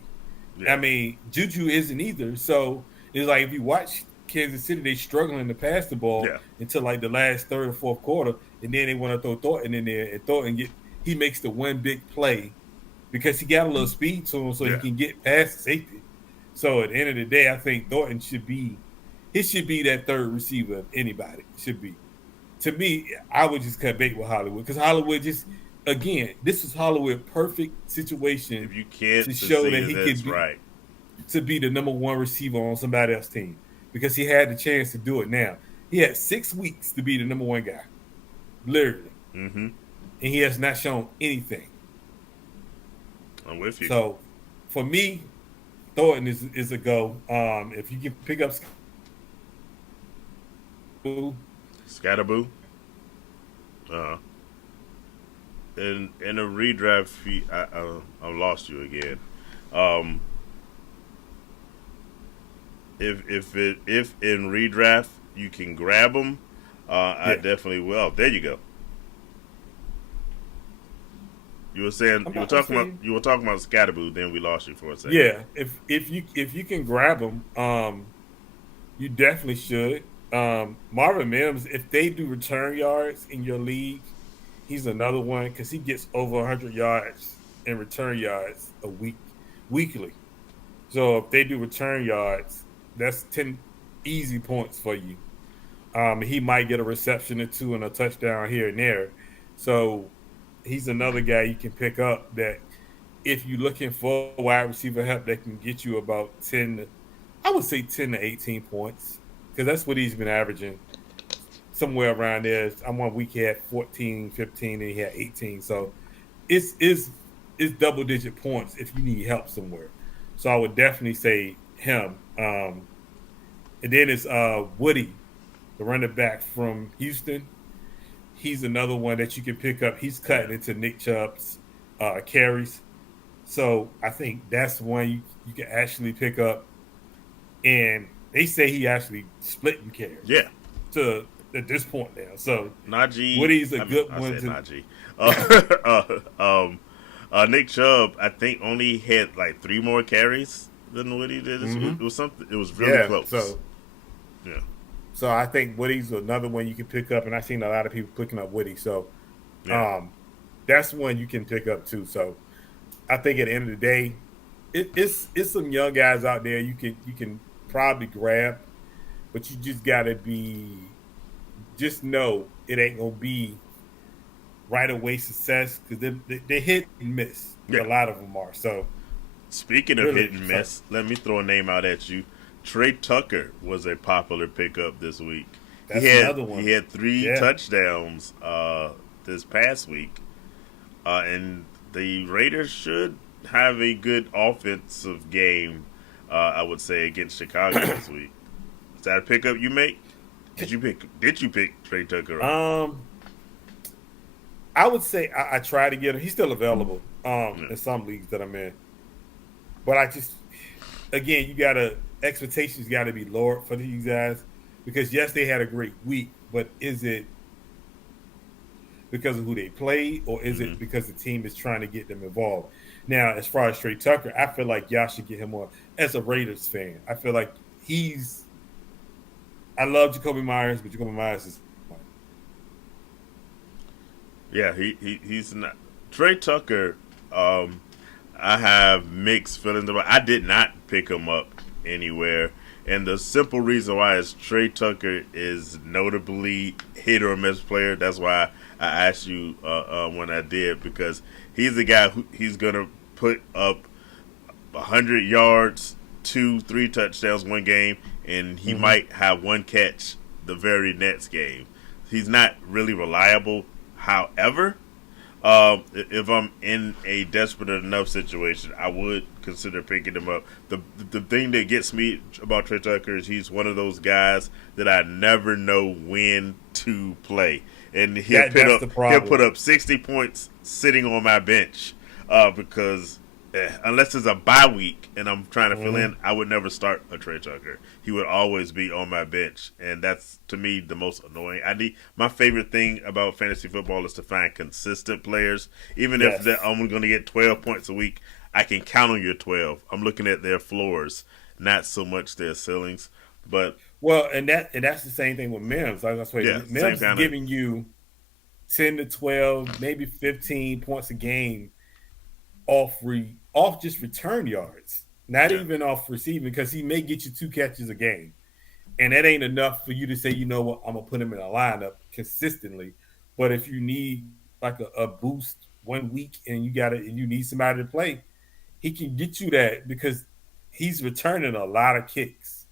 Yeah. I mean, Juju isn't either. So it's like if you watch Kansas City, they struggling to pass the ball until like the last third or fourth quarter, and then they want to throw Thornton in there, and Thornton he makes the one big play because he got a little speed to him, so he can get past the safety. So at the end of the day, I think Thornton should be that third receiver of anybody. Should be. To me, I would just cut bait with Hollywood because Hollywood just, again, this is Hollywood perfect situation if you can't to show that he could be to be the number one receiver on somebody else's team because he had the chance to do it now. He had 6 weeks to be the number one guy, literally. Mm-hmm. And he has not shown anything. I'm with you. So, for me, Thornton is a go. If you can pick up Scatterboo. In a redraft fee, I lost you again. If in redraft you can grab them, I definitely will. There you go. You were talking about Scatterboo, then we lost you for a second. Yeah, if you can grab them, you definitely should. Marvin Mims, if they do return yards in your league, he's another one because he gets over 100 yards in return yards weekly. So if they do return yards, that's 10 easy points for you. He might get a reception or two and a touchdown here and there. So he's another guy you can pick up that if you're looking for wide receiver help that can get you about 10 to 18 points because that's what he's been averaging somewhere around there. On one week he had 14, 15, and he had 18. So it's double-digit points if you need help somewhere. So I would definitely say him. And then it's Woody, the running back from Houston. He's another one that you can pick up. He's cutting into Nick Chubb's carries. So I think that's one you can actually pick up. And they say he actually splitting carries. Yeah. At this point now. So Najee. Woody's a good one. Najee. Nick Chubb, I think, only had like 3 more carries than Woody did. It was something. It was really close. So I think Woody's another one you can pick up, and I've seen a lot of people picking up Woody. So that's one you can pick up too. So I think at the end of the day, it's some young guys out there you can probably grab, but you just gotta just know it ain't gonna be right away success because they hit and miss. A lot of them are. So speaking of hit and miss, let me throw a name out at you. Trey Tucker was a popular pickup this week. That's another one. He had 3 touchdowns this past week, and the Raiders should have a good offensive game. I would say against Chicago this week. Is that a pickup you make? Did you pick Trey Tucker up? I would say I try to get him. He's still available in some leagues that I'm in, but I just again expectations got to be lowered for these guys because yes, they had a great week, but is it because of who they played or is it because the team is trying to get them involved? Now, as far as Trey Tucker, I feel like y'all should get him on. As a Raiders fan, I feel like I love Jacoby Myers, but Jacoby Myers is. Yeah, he's not. Trey Tucker, I have mixed feelings about. I did not pick him up anywhere, and the simple reason why is Trey Tucker is notably hit or miss player. That's why I asked you when I did, because he's the guy who he's gonna put up 100 yards, 2-3 touchdowns one game, and he might have one catch the very next game. He's not really reliable. However, if I'm in a desperate enough situation, I would consider picking him up. The thing that gets me about Trey Tucker is he's one of those guys that I never know when to play, and he'll put up 60 points sitting on my bench because unless it's a bye week and I'm trying to fill Mm-hmm. in, I would never start a Trey Tucker. He would always be on my bench, and that's to me the most annoying. My favorite thing about fantasy football is to find consistent players. Even if they're Yes. only going to get 12 points a week, I can count on your 12. I'm looking at their floors, not so much their ceilings. But Well, and that's the same thing with Mims. Like I say, yeah, same Mims is kind of. giving you 10 to 12, maybe 15 points a game off just return yards, not Yeah. even off receiving, because he may get you 2 catches a game, and that ain't enough for you to say, you know what, I'm gonna put him in a lineup consistently. But if you need like a boost one week and you need somebody to play, he can get you that because he's returning a lot of kicks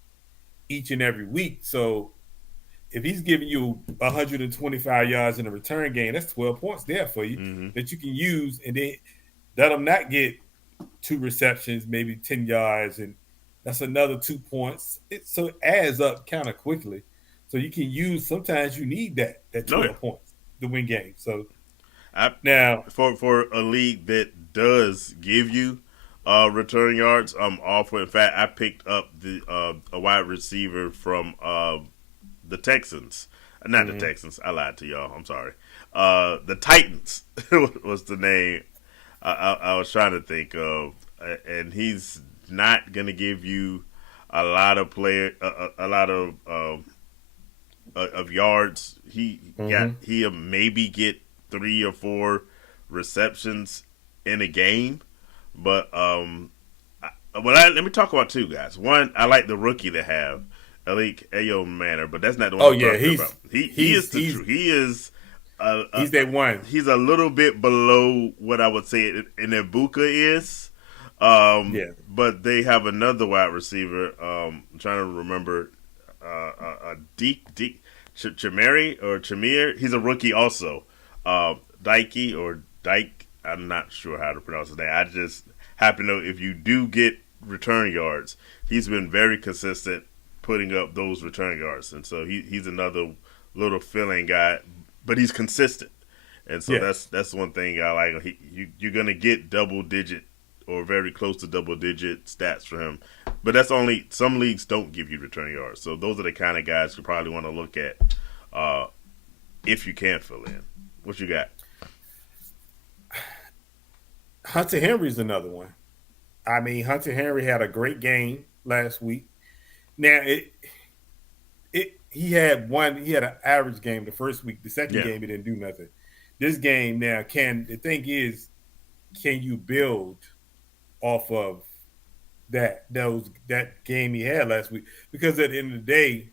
each and every week. So if he's giving you 125 yards in a return game, that's 12 points there for you Hmm. that you can use, and then let him not get 2 receptions, maybe 10 yards, and that's another 2 points. So it adds up kind of quickly. So you can use. Sometimes you need that No, yeah. 12 points to win games. So I, now, for a league that does give you return yards, I'm all for it. In fact, I picked up the a wide receiver from the Texans. Not the mhm. Texans. I lied to y'all. I'm sorry. The Titans was the name I was trying to think of, and he's not gonna give you a lot of a lot of yards. Mhm. He'll maybe get 3 or 4 receptions in a game, but let me talk about 2 guys. One, I like the rookie they have, Alik Ayo Manor, but that's not the one Oh I'm yeah, talking about. he's He is he's the true. he's He is. he's that one. He's a little bit below what I would say in Ibuka is. Yeah, But they have another wide receiver. I'm trying to remember. Deke Chameri or Chamir. He's a rookie also. Dikey or Dyke. I'm not sure how to pronounce his name. I just happen to know if you do get return yards, he's been very consistent putting up those return yards, and so he's another little filling guy, but he's consistent, and so yeah. that's one thing I like. You're gonna get double digit or very close to double digit stats for him, but that's only some leagues don't give you return yards. So those are the kind of guys you probably want to look at uh, if you can fill in. What you got? Hunter Henry's another one. I mean, Hunter Henry had a great game last week. Now it he had an average game the first week. The second Yeah, game he didn't do nothing. This game now, can the thing is, can you build off of that game he had last week? Because at the end of the day,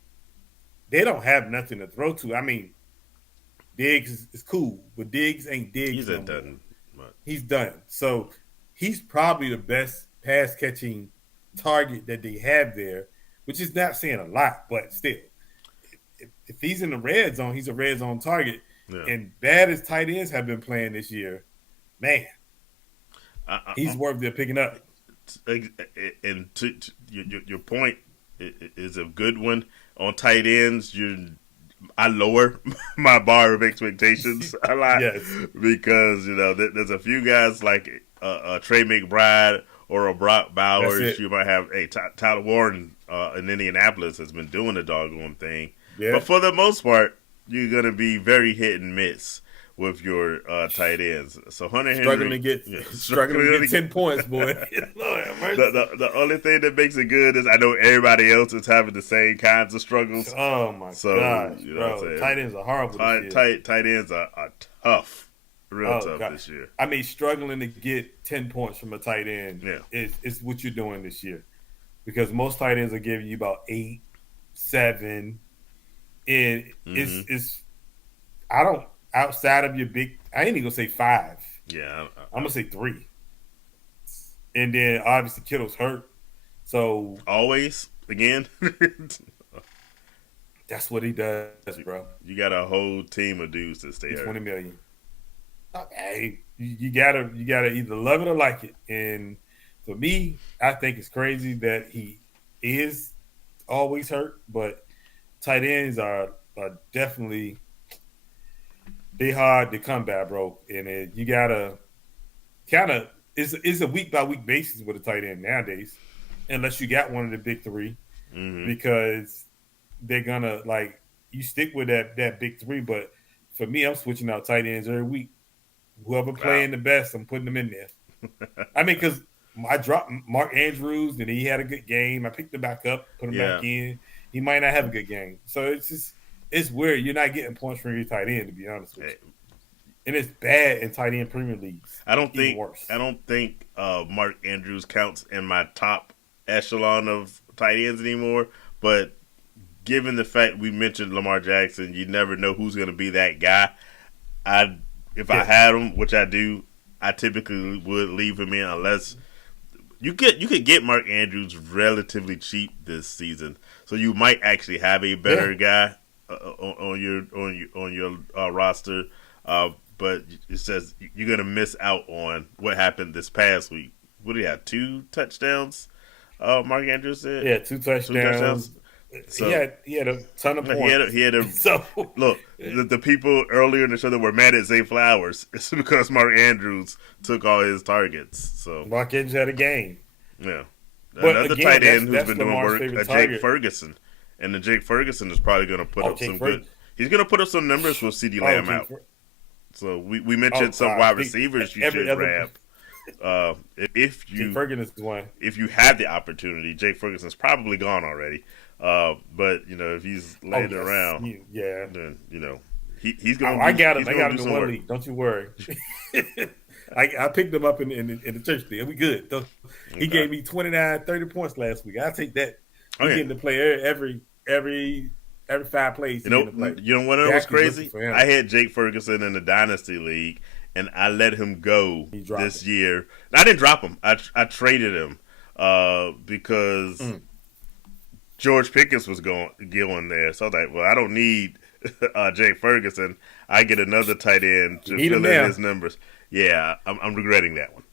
they don't have nothing to throw to. I mean, Diggs is cool, but Diggs ain't he's Diggs no not more. done much. He's done. So he's probably the best pass catching target that they have there, which is not saying a lot, but still, if he's in the red zone, he's a red zone target. Yeah. And bad as tight ends have been playing this year, man, he's I'm worthy of picking up. and your point is a good one on tight ends. I lower my bar of expectations a lot Yes, because there's a few guys like Trey McBride or a Brock that's Bowers. it. You might have Tyler Warren in Indianapolis has been doing the doggone thing, but Yeah, for the most part, you're gonna be very hit and miss with your tight ends. So Hunter struggling Henry, to get yeah, struggling to get 10 points, boy. Lord have mercy. the only thing that makes it good is I know everybody else is having the same kinds of struggles. Oh my So gosh, you know what I'm bro! saying. Tight ends are horrible this year. Tight ends are tough, real Oh tough god, this year. I mean, struggling to get 10 points from a tight end Yeah. is what you're doing this year, because most tight ends are giving you about 8, 7, and Hmm. it's I don't outside of your big. I ain't even gonna say 5. Yeah. I'm gonna say 3, and then obviously Kittle's hurt, so Always again. that's what he does, bro. You got a whole team of dudes that stay hurt. 20 million. Hey, you gotta either love it or like it. And for me, I think it's crazy that he is always hurt, but tight ends are definitely they hard to come by, bro. And you gotta kind of it's a week by week basis with a tight end nowadays, unless you got one of the big 3 because they're gonna like you stick with that big 3. But for me, I'm switching out tight ends every week. Whoever playing the best, I'm putting them in there. I mean, because I dropped Mark Andrews, and he had a good game. I picked him back up, put him back in. He might not have a good game, so it's weird. You're not getting points from your tight end, to be honest with you. And it's bad in tight end Premier Leagues. I don't think Mark Andrews counts in my top echelon of tight ends anymore. But given the fact we mentioned Lamar Jackson, you never know who's going to be that guy. If I had him, which I do, I typically would leave him in unless you could get Mark Andrews relatively cheap this season, so you might actually have a better guy on your roster. But it says you're gonna miss out on what happened this past week. What did he have? 2 touchdowns? Mark Andrews said. Yeah, 2 touchdowns. So, he had a ton of points. He had a so look. The people earlier in the show that were mad at Zay Flowers, it's because Mark Andrews took all his targets. So Mark Andrews had a game. Yeah, but another again, tight end who's been Lamar's doing work. Jake Ferguson, and the Jake Ferguson is probably going to put up some good. He's going to put up some numbers with CeeDee Lamb out. So we mentioned some wide receivers you should grab. If you have the opportunity, Jake Ferguson's probably gone already. But if he's laying around, then he's going. I got him. I got him in one league. Don't you worry. I picked him up in the church league. We good. He gave me 29, 30 points last week. I'll take that. He's getting to play every 5 plays. You know what was crazy? I had Jake Ferguson in the Dynasty League, and I let him go this year. I didn't drop him. I traded him because George Pickens was going there. So I was like, well, I don't need Jake Ferguson. I get another tight end to fill in his numbers. Yeah, I'm regretting that one.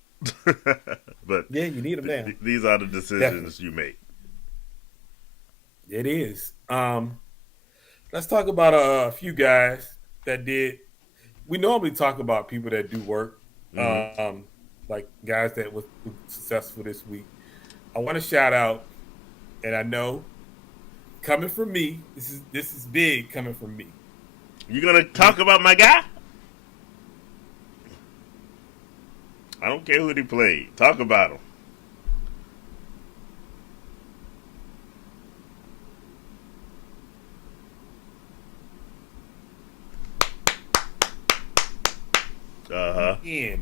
But yeah, you need him now. These are the decisions you make. It is. Let's talk about a few guys that did. We normally talk about people that do work, like guys that were successful this week. I want to shout out, and I know coming from me, this is big coming from me. You gonna talk about my guy? I don't care who he played. Talk about him. And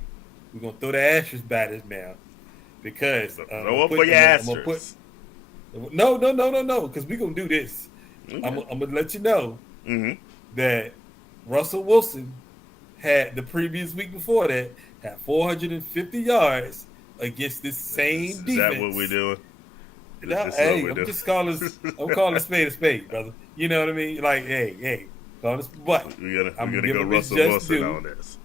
we're gonna throw the asterisk by this now because throw up for your asterisk. No, because we're gonna do this. Okay. I'm gonna let you know that Russell Wilson had the previous week before that had 450 yards against this same defense. Is that what we're doing? I'm calling a spade a spade, brother. You know what I mean? Like, hey, call this. But we're gonna go Russell Wilson on this.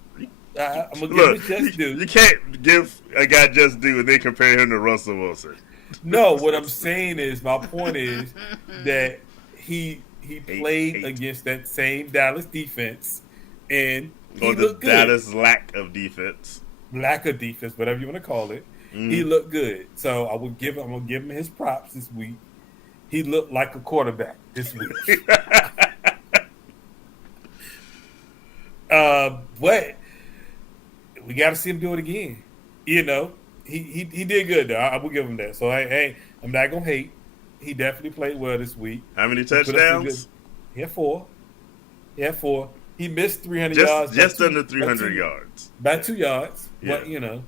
I'm gonna give him just due. You can't give a guy just due and then compare him to Russell Wilson. No, what I'm saying is, my point is that he played against that same Dallas defense, and he looked good. Dallas lack of defense, whatever you want to call it. He looked good. So I'm gonna give him his props this week. He looked like a quarterback this week. But we got to see him do it again. He did good though. I will give him that. So I'm not gonna hate. He definitely played well this week. How many touchdowns? He had 4. He missed 300 yards. Just under 300 yards. By 2 yards. Yeah. But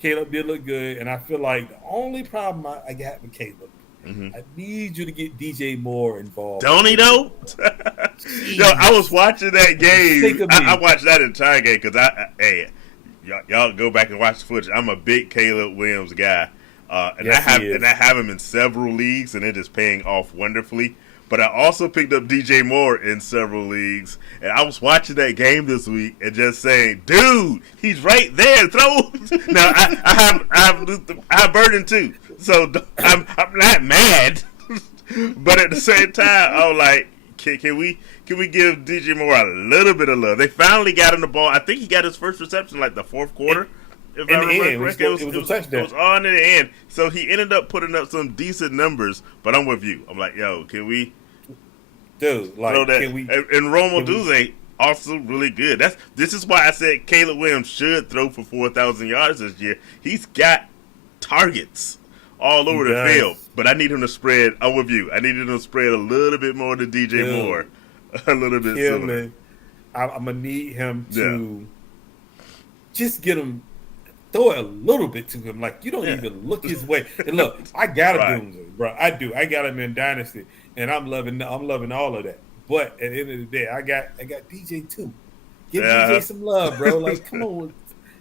Caleb did look good, and I feel like the only problem I got with Caleb, I need you to get DJ Moore involved. Don't he though? Yo, I was watching that game. I watched that entire game because y'all go back and watch the footage. I'm a big Caleb Williams guy, and I have him in several leagues, and it is paying off wonderfully. But I also picked up DJ Moore in several leagues, and I was watching that game this week and just saying, "Dude, he's right there. Throw." Now I have Burden too, so I'm not mad, but at the same time, I was like, "Can we give DJ Moore a little bit of love?" They finally got him the ball. I think he got his first reception like the fourth quarter, If In I the remember end, correctly, it was a touchdown. It was on in the end. So he ended up putting up some decent numbers. But I'm with you. I'm like, yo, can we Dude, like, throw that? can we? And Romo Duze also really good. This is why I said Caleb Williams should throw for 4,000 yards this year. He's got targets all over the field, but I need him to spread. I'm with you. I need him to spread a little bit more to DJ Moore, a little bit sooner. I'm gonna need him to just get him, throw it a little bit to him. Like, you don't even look his way. And look, I got him, bro. I do. I got him in Dynasty, and I'm loving all of that. But at the end of the day, I got DJ too. Give DJ some love, bro. Like, come on.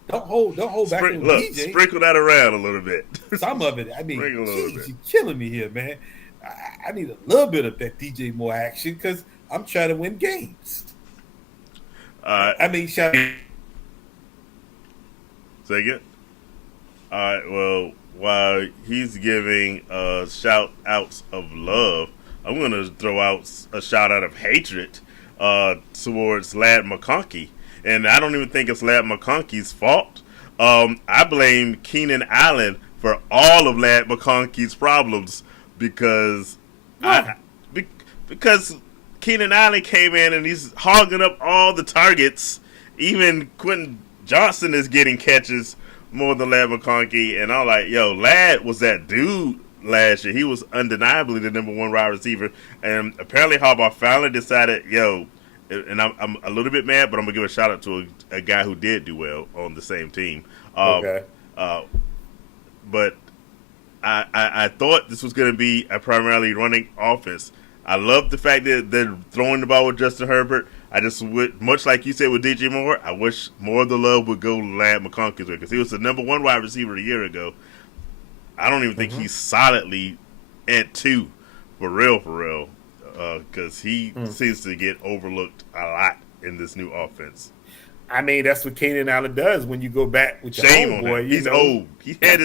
Don't hold back on DJ. Sprinkle that around a little bit. Some of it. I mean, geez, you're killing me here, man. I need a little bit of that DJ Moore action because I'm trying to win games. I mean, say again. All right. Well, while he's giving shout outs of love, I'm going to throw out a shout out of hatred towards Ladd McConkey. And I don't even think it's Ladd McConkey's fault. I blame Keenan Allen for all of Ladd McConkey's problems because Keenan Allen came in and he's hogging up all the targets. Even Quentin Johnson is getting catches more than Ladd McConkey. And I'm like, yo, Ladd was that dude last year. He was undeniably the number one wide receiver. And apparently Harbaugh finally decided, yo, and I'm a little bit mad, but I'm going to give a shout out to a guy who did do well on the same team. But I thought this was going to be a primarily running offense. I love the fact that they're throwing the ball with Justin Herbert. I just would, much like you said with DJ Moore, I wish more of the love would go to Ladd McConkey's way because he was the number one wide receiver a year ago. I don't even think he's solidly at 2 for real. Because he seems to get overlooked a lot in this new offense. I mean, that's what Keenan Allen does when you go back with your Shame on homeboy. him. He's old. He had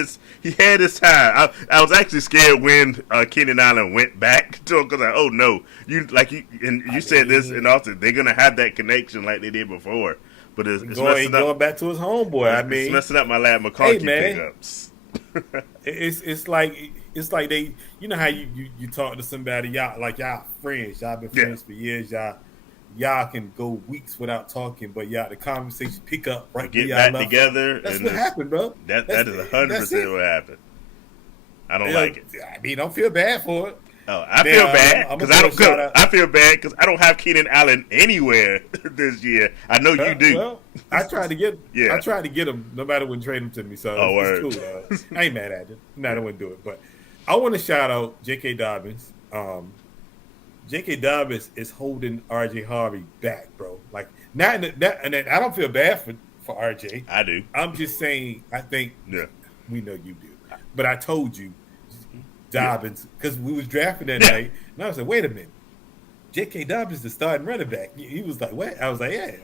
his time. I was actually scared when Keenan Allen went back to him because oh no, you said this and also they're gonna have that connection like they did before. But it's messing up. Going back to his homeboy. It's messing up my Ladd McConkey pickups. It's like they, you know how you talk to somebody, y'all friends, y'all been friends for years, y'all can go weeks without talking, but the conversation pick up right. Get back together. That's what happened, bro. That is 100% what happened. I don't like it. I mean, don't feel bad for it. Oh, I feel bad because I feel bad because I don't have Keenan Allen anywhere this year. I know you do. Well, I tried to get him no matter when trade him to me. So it's cool. I ain't mad at you. No, I wouldn't do it. But I want to shout out J.K. Dobbins. J.K. Dobbins is holding R.J. Harvey back, bro. Like and I don't feel bad for R.J. I do. I'm just saying. I think we know you do. But I told you. Dobbins, because we was drafting that night, and I was like, wait a minute, J.K. Dobbins is the starting running back. He was like, what? I was like,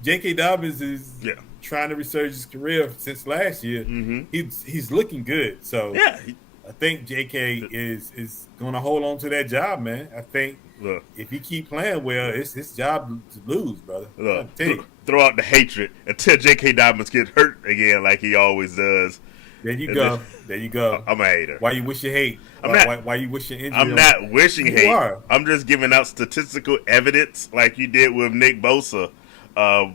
J.K. Dobbins is trying to resurge his career since last year. Mm-hmm. He's looking good. So I think J.K. is going to hold on to that job, man. I think if he keep playing well, it's his job to lose, brother. Throw out the hatred until J.K. Dobbins gets hurt again like he always does. There you go. I'm a hater. Why you wish you hate? Why you wish your injury? I'm not wishing hate. I'm just giving out statistical evidence like you did with Nick Bosa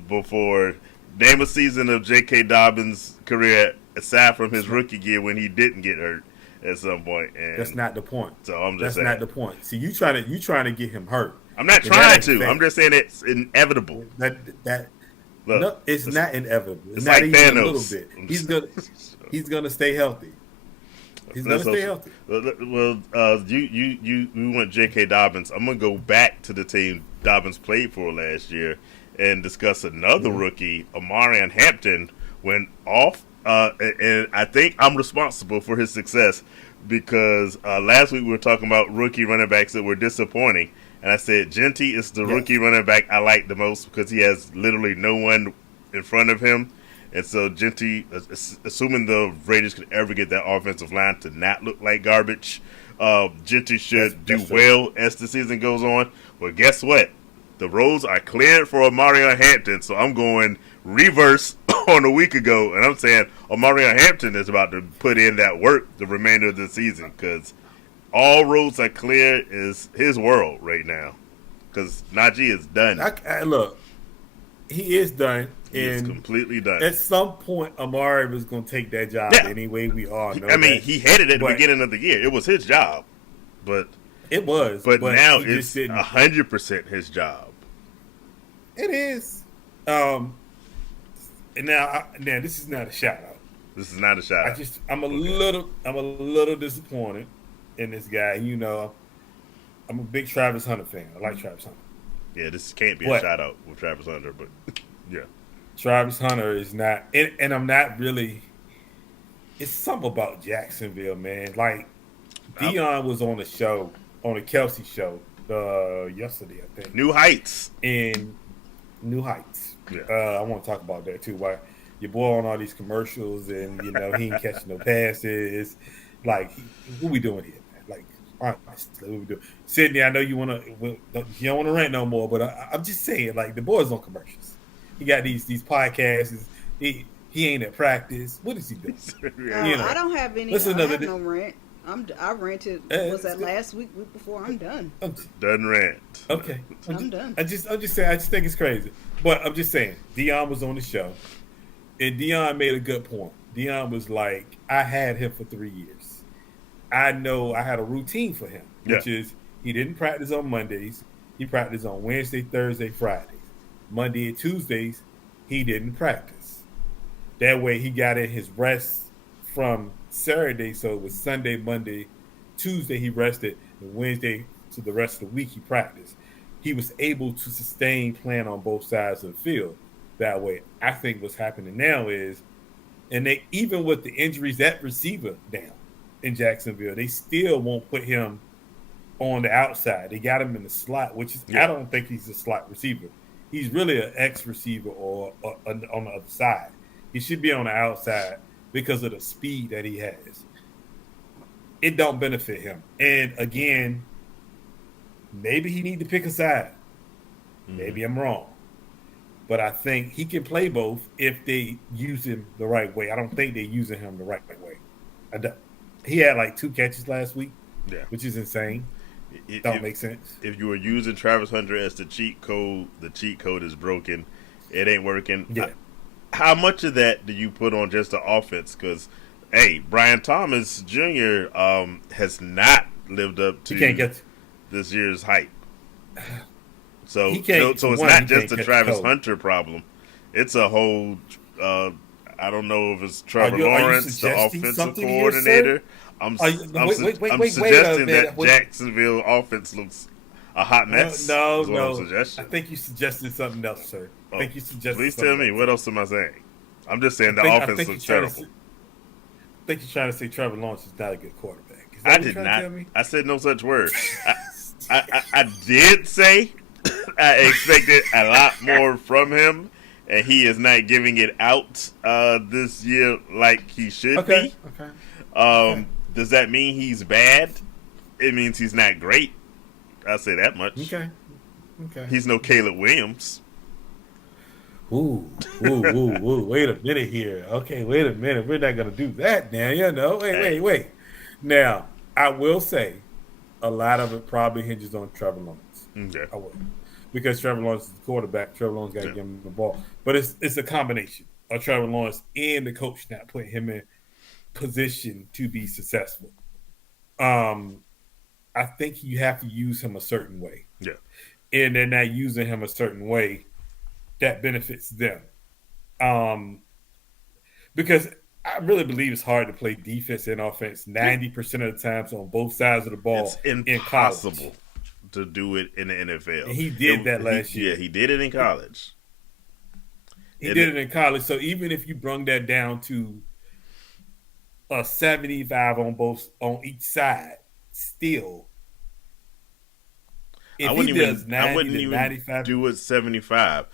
before. Name a season of J.K. Dobbins' career aside from his rookie year when he didn't get hurt at some point. And that's not the point. So I'm just saying. That's not the point. See, you trying to get him hurt. I'm not trying to. I'm just saying it's inevitable. Look, no, it's not inevitable. It's not like even Thanos. A little bit. He's gonna stay healthy. He's gonna stay healthy. Well, you went J.K. Dobbins. I'm gonna go back to the team Dobbins played for last year and discuss another rookie, Amarian Hampton, went off. And I think I'm responsible for his success because last week we were talking about rookie running backs that were disappointing. And I said, Genty is the rookie running back I like the most because he has literally no one in front of him. And so Genty, assuming the Raiders could ever get that offensive line to not look like garbage, Genty should do well as the season goes on. Well, guess what? The roads are cleared for Amarian Hampton, so I'm going reverse on a week ago, and I'm saying Omarion Hampton is about to put in that work the remainder of the season because all roads are clear is his world right now because Najee is done. Look, he is done. He is completely done. At some point, Amari was going to take that job anyway. We all know. He hated it at the beginning of the year. It was his job, but it was. But now it's 100% his job. It is. And now this is not a shout out. This is not a shout out. I'm a little disappointed in this guy. You know, I'm a big Travis Hunter fan. I like Travis Hunter. Yeah, this can't be a shout out with Travis Hunter, but yeah. Travis Hunter is not, and I'm not really. It's something about Jacksonville, man. Like Dion was on the show, on the Kelsey show, yesterday, I think. New Heights. In New Heights. Yeah. I want to talk about that too. Why your boy on all these commercials, and he ain't catching no passes. Like, what we doing here, man? Like, honestly, what we doing? Sydney, I know you don't want to rant no more, but I'm just saying, like, the boy's on commercials. He got these podcasts. He ain't at practice. What is he doing? I don't have any. I have no rant. I rented. Was that last week before? I'm done. Done rant. Okay, I'm done. I'm just saying. I just think it's crazy. But I'm just saying. Dion was on the show, and Dion made a good point. Dion was like, I had him for 3 years. I know I had a routine for him, which is he didn't practice on Mondays. He practiced on Wednesday, Thursday, Fridays. Monday and Tuesdays, he didn't practice. That way he got in his rest from Saturday, so it was Sunday, Monday, Tuesday he rested, and Wednesday to the rest of the week he practiced. He was able to sustain playing on both sides of the field that way. I think what's happening now is, and they even with the injuries at receiver down in Jacksonville, they still won't put him on the outside. They got him in the slot, which is I don't think he's a slot receiver. He's really an X receiver or on the other side. He should be on the outside because of the speed that he has. It don't benefit him. And again, maybe he need to pick a side. Maybe I'm wrong. But I think he can play both if they use him the right way. I don't think they're using him the right way. He had like 2 catches last week, which is insane. Don't make sense. If you were using Travis Hunter as the cheat code is broken. It ain't working. Yeah. How much of that do you put on just the offense? Because, hey, Brian Thomas Jr. Has not lived up to this year's hype. So it's not just a Travis Hunter problem. It's a whole. I don't know if it's Trevor Lawrence, the offensive coordinator. I'm suggesting that Jacksonville offense looks a hot mess. No. I think you suggested something else, sir. I think you suggested. Please tell me what else am I saying? I'm just saying the offense looks terrible. I think you're trying to say Trevor Lawrence is not a good quarterback. I did not. I said no such word. I did say I expected a lot more from him, and he is not giving it out this year like he should be. Okay. Does that mean he's bad? It means he's not great. I'll say that much. Okay. He's no Caleb Williams. Ooh. Wait a minute here. Okay, wait a minute. We're not going to do that now. Wait. Now, I will say a lot of it probably hinges on Trevor Lawrence. Okay. I will. Because Trevor Lawrence is the quarterback. Trevor Lawrence got to give him the ball. But it's a combination of Trevor Lawrence and the coach not putting him in position to be successful. I think you have to use him a certain way. Yeah. And they're not using him a certain way that benefits them. Because I really believe it's hard to play defense and offense 90% of the times on both sides of the ball. It's impossible to do it in the NFL. And he did that last year. Yeah, he did it in college. He did it in college. So even if you brung that down to a 75 on each side, still, I wouldn't even do it 75.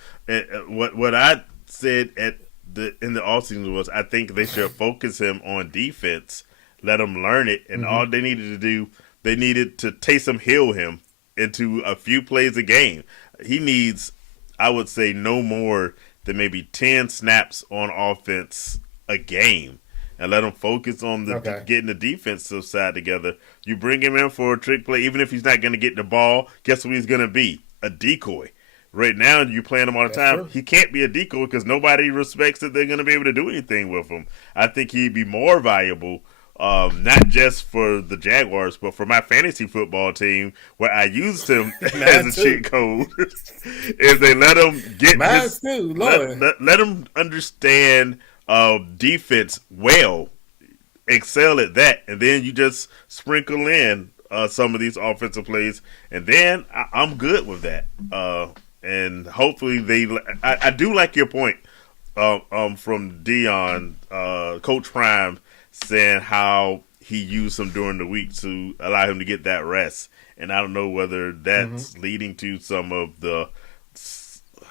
What I said in the offseason was I think they should focus him on defense, let him learn it, and all they needed to do, they needed to Taysom Hill him into a few plays a game. He needs, I would say, no more than maybe 10 snaps on offense a game and let him focus on Okay. getting the defensive side together. You bring him in for a trick play, even if he's not going to get the ball. Guess what he's going to be? A decoy. Right now, you playing him all the That's time. true. He can't be a decoy because nobody respects that they're going to be able to do anything with him. I think he'd be more valuable, not just for the Jaguars, but for my fantasy football team, where I used him as a cheat code. Is they let him get Mine too, Lord. let him understand defense well, excel at that, and then you just sprinkle in some of these offensive plays, and then I'm good with that. And hopefully I do like your point from Dion, Coach Prime, saying how he used him during the week to allow him to get that rest. And I don't know whether that's leading to some of the,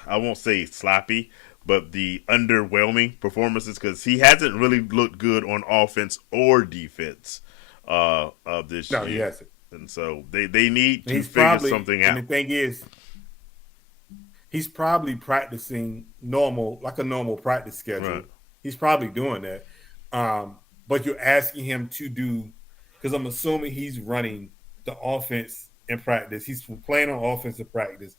I won't say sloppy, but the underwhelming performances, because he hasn't really looked good on offense or defense of this year. No, he hasn't. And so they need to He's figure probably, something and out. the thing is, he's probably practicing like a normal practice schedule. Right. He's probably doing that. But you're asking him to do, because I'm assuming he's running the offense in practice. He's playing on offense in practice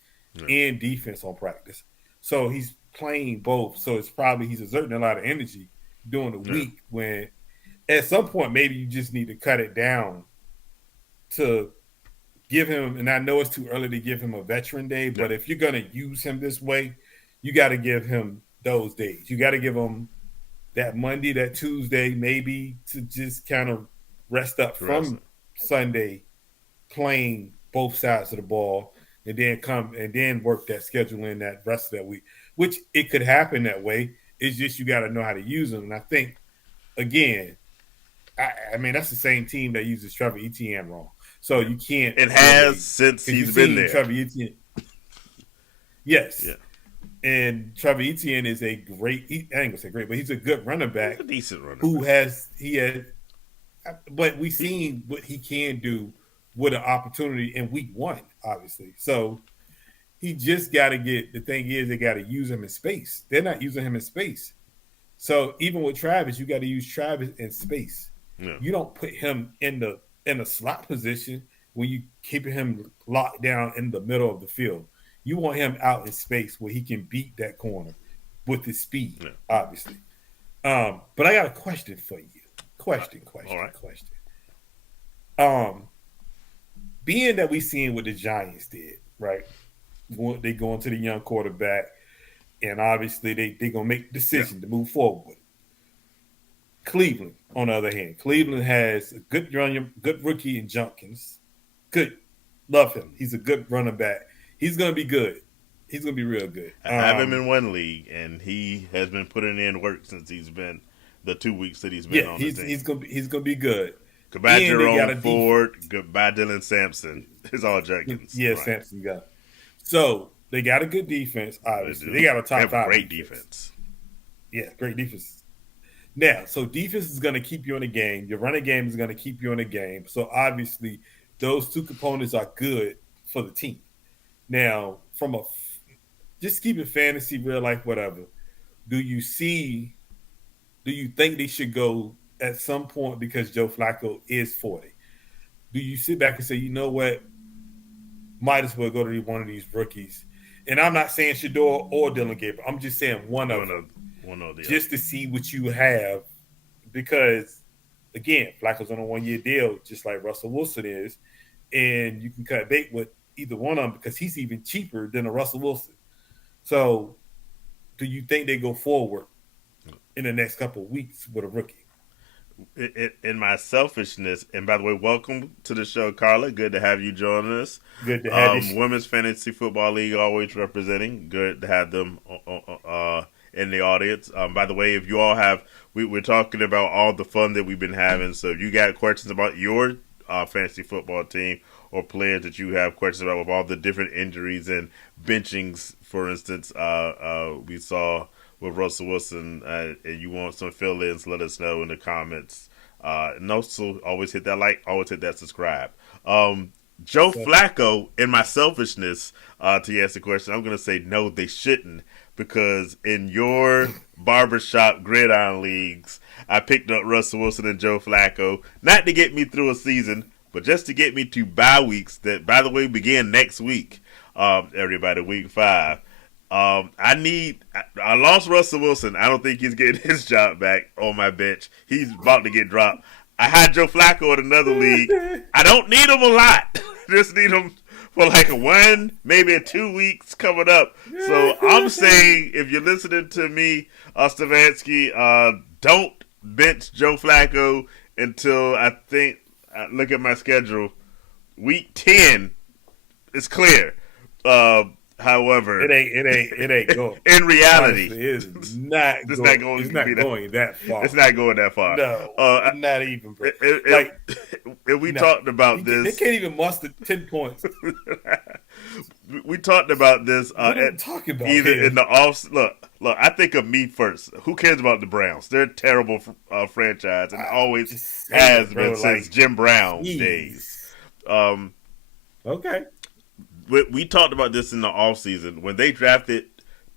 and defense on practice. So he's playing both. So it's probably he's exerting a lot of energy during the week when at some point maybe you just need to cut it down to give him, and I know it's too early to give him a veteran day, but if you're going to use him this way, you got to give him those days. You got to give him that Monday, that Tuesday, maybe to just kind of rest up from Sunday playing both sides of the ball, and then come and then work that schedule in that rest of that week, which it could happen that way. It's just you got to know how to use them. And I think, again, I mean, that's the same team that uses Trevor Etienne wrong. So you can't. It has since he's been there. Trevor Etienne. Yes. Yeah. And Trevor Etienne is a great, I ain't going to say great, but he's a good running back. He's a decent runner. But we've seen what he can do with an opportunity in week one, obviously. So he just got to the thing is, they got to use him in space. They're not using him in space. So even with Travis, you got to use Travis in space. Yeah. You don't put him in a slot position when you keep him locked down in the middle of the field. You want him out in space where he can beat that corner with his speed, obviously. But I got a question for you. Question. Being that we seen what the Giants did, right? They go into the young quarterback, and obviously they're going to make the decision to move forward. Cleveland, on the other hand, Cleveland has a good rookie in Junkins. Good. Love him. He's a good running back. He's going to be good. He's going to be real good. I have him in one league, and he has been putting in work since he's been the 2 weeks that he's been on the team. He's going to be good. Goodbye, Jerome Ford. Goodbye, Dylan Sampson. It's all Jenkins. Yeah, right. Sampson got it. So they got a good defense, obviously. They got a top five great defense. Yeah, great defense. Now, so defense is going to keep you in the game. Your running game is going to keep you in the game. So obviously, those two components are good for the team. Now, just keep it fantasy, real life, whatever. Do you think they should go at some point because Joe Flacco is 40? Do you sit back and say, you know what? Might as well go to one of these rookies. And I'm not saying Shador or Dylan Gabriel. I'm just saying one of them. Just to see what you have. Because, again, Flacco's on a one-year deal, just like Russell Wilson is. And you can cut bait with either one of them because he's even cheaper than a Russell Wilson. So, do you think they go forward in the next couple of weeks with a rookie? In my selfishness, and by the way, welcome to the show, Carla. Good to have you join us. Good to have you. Women's Fantasy Football League always representing. Good to have them in the audience. By the way, if you all have, we're talking about all the fun that we've been having. So if you got questions about your fantasy football team or players that you have questions about with all the different injuries and benchings, for instance, we saw with Russell Wilson, and you want some fill-ins, let us know in the comments. And also, always hit that like, always hit that subscribe. Joe So, Flacco, in my selfishness, to answer the question, I'm going to say no, they shouldn't. Because in your barbershop gridiron leagues, I picked up Russell Wilson and Joe Flacco, not to get me through a season, but just to get me to bye weeks that, by the way, begin next week. Everybody, week 5. I lost Russell Wilson. I don't think he's getting his job back on my bench. He's about to get dropped. I had Joe Flacco in another league. I don't need him a lot. Just need him for like 1, maybe 2 weeks coming up. So I'm saying, if you're listening to me, Stefanski, don't bench Joe Flacco until I think, look at my schedule, week 10 is clear. However, it ain't going. In reality, honestly, it's not going that far. It's not going that far. No, not even. Bro. And we talked about this. They can't even muster 10 points. We talked about this. What are you talking about? Either in the off. Look. I think of me first. Who cares about the Browns? They're a terrible franchise, and always has been since Jim Brown's days. Okay. We talked about this in the offseason when they drafted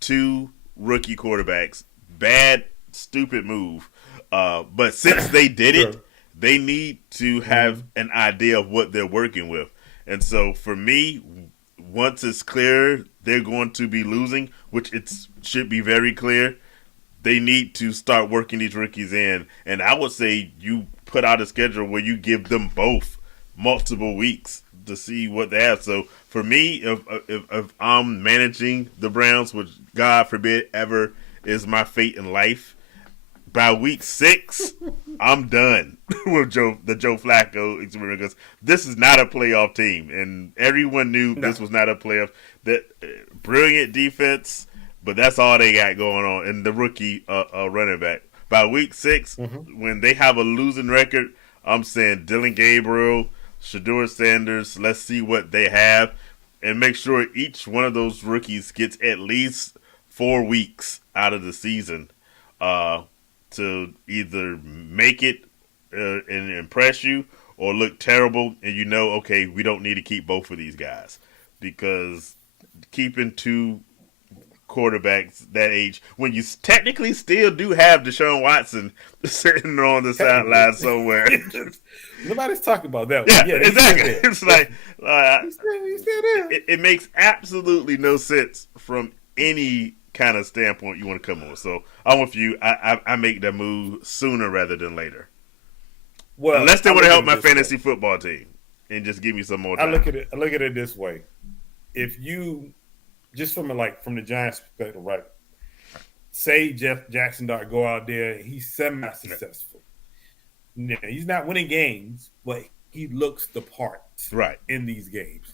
2 rookie quarterbacks. Bad, stupid move. But since they did it, they need to have an idea of what they're working with. And so for me, once it's clear they're going to be losing, which it should be very clear, they need to start working these rookies in. And I would say you put out a schedule where you give them both multiple weeks to see what they have. So for me, if I'm managing the Browns, which God forbid ever is my fate in life, by week 6, I'm done with the Joe Flacco experience, because this is not a playoff team, and everyone knew this was not a playoff. That brilliant defense, but that's all they got going on. And the rookie running back, by week 6, when they have a losing record, I'm saying Dylan Gabriel, Shedeur Sanders, let's see what they have, and make sure each one of those rookies gets at least 4 weeks out of the season to either make it and impress you, or look terrible and okay, we don't need to keep both of these guys, because keeping 2 quarterbacks that age, when you technically still do have Deshaun Watson sitting on the sideline somewhere. Nobody's talking about that one. Yeah, exactly. It's like he's still there. It makes absolutely no sense from any kind of standpoint you want to come on. So I'm with you. I make that move sooner rather than later. Well, unless they would have helped my fantasy football team and just give me some more time. I look at it this way. If you just from the Giants' perspective, right? Say Jeff Jackson Dart go out there and he's semi-successful. Yeah, he's not winning games, but he looks the part in these games.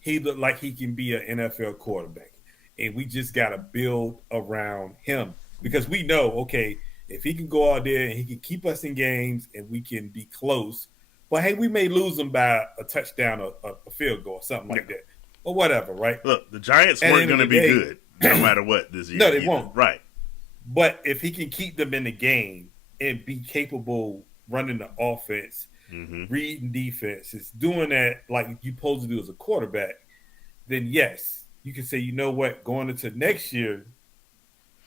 He looked like he can be an NFL quarterback. And we just got to build around him, because we know, okay, if he can go out there and he can keep us in games and we can be close, well, hey, we may lose them by a touchdown or a field goal or something like that. Or whatever, right? Look, the Giants weren't going to be good no matter what this year. No, they won't. Right. But if he can keep them in the game and be capable running the offense, reading defenses, doing that like you're supposed to do as a quarterback, then yes, you can say, you know what, going into next year,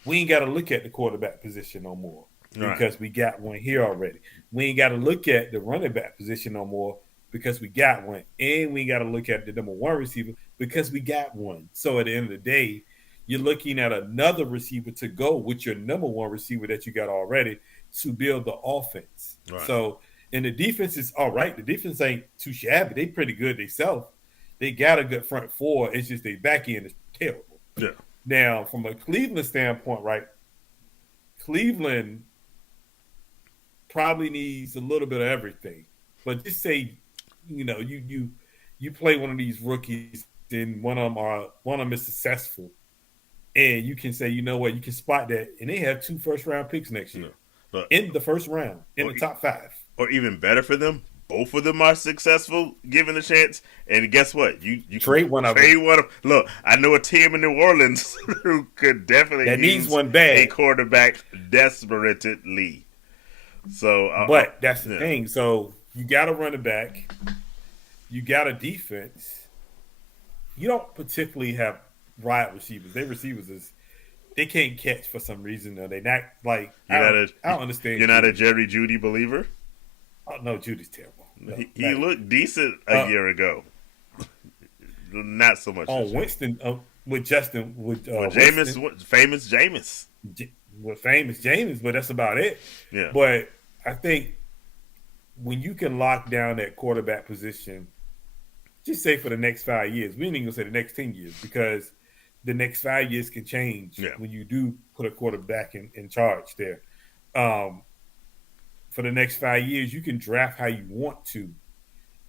we ain't got to look at the quarterback position no more, because we got one here already. We ain't got to look at the running back position no more, because we got one. And we got to look at the number 1 receiver, because we got one. So at the end of the day, you're looking at another receiver to go with your number 1 receiver that you got already to build the offense. Right. So, and the defense is all right. The defense ain't too shabby. They pretty good themselves. They got a good front 4. It's just their back end is terrible. Yeah. Now, from a Cleveland standpoint, right, Cleveland probably needs a little bit of everything. But just say, you play one of these rookies and one of them is successful, and you can say, you know what, you can spot that, and they have 2 first-round picks next year in the first round, in the top 5. Or even better for them, both of them are successful given the chance. And guess what? You trade one of them. Look, I know a team in New Orleans who could definitely needs one bad, a quarterback desperately. So, but that's the thing. So you got to run it back. you got a defense. You don't particularly have wide receivers. Their receivers is they can't catch for some reason. Or they not like You're not a I don't understand. you're not a Judy. Jerry Judy believer. Oh no, Judy's terrible. No, He not looked decent a year ago. Not so much on Winston with Justin with Jameis, Winston, famous Jameis. with famous James, but that's about it. Yeah, But I think when you can lock down that quarterback position, just say for the next 5 years, we ain't even gonna say the next 10 years because the next 5 years can change yeah, when you do put a quarterback in charge there. Um, for the next 5 years, you can draft how you want to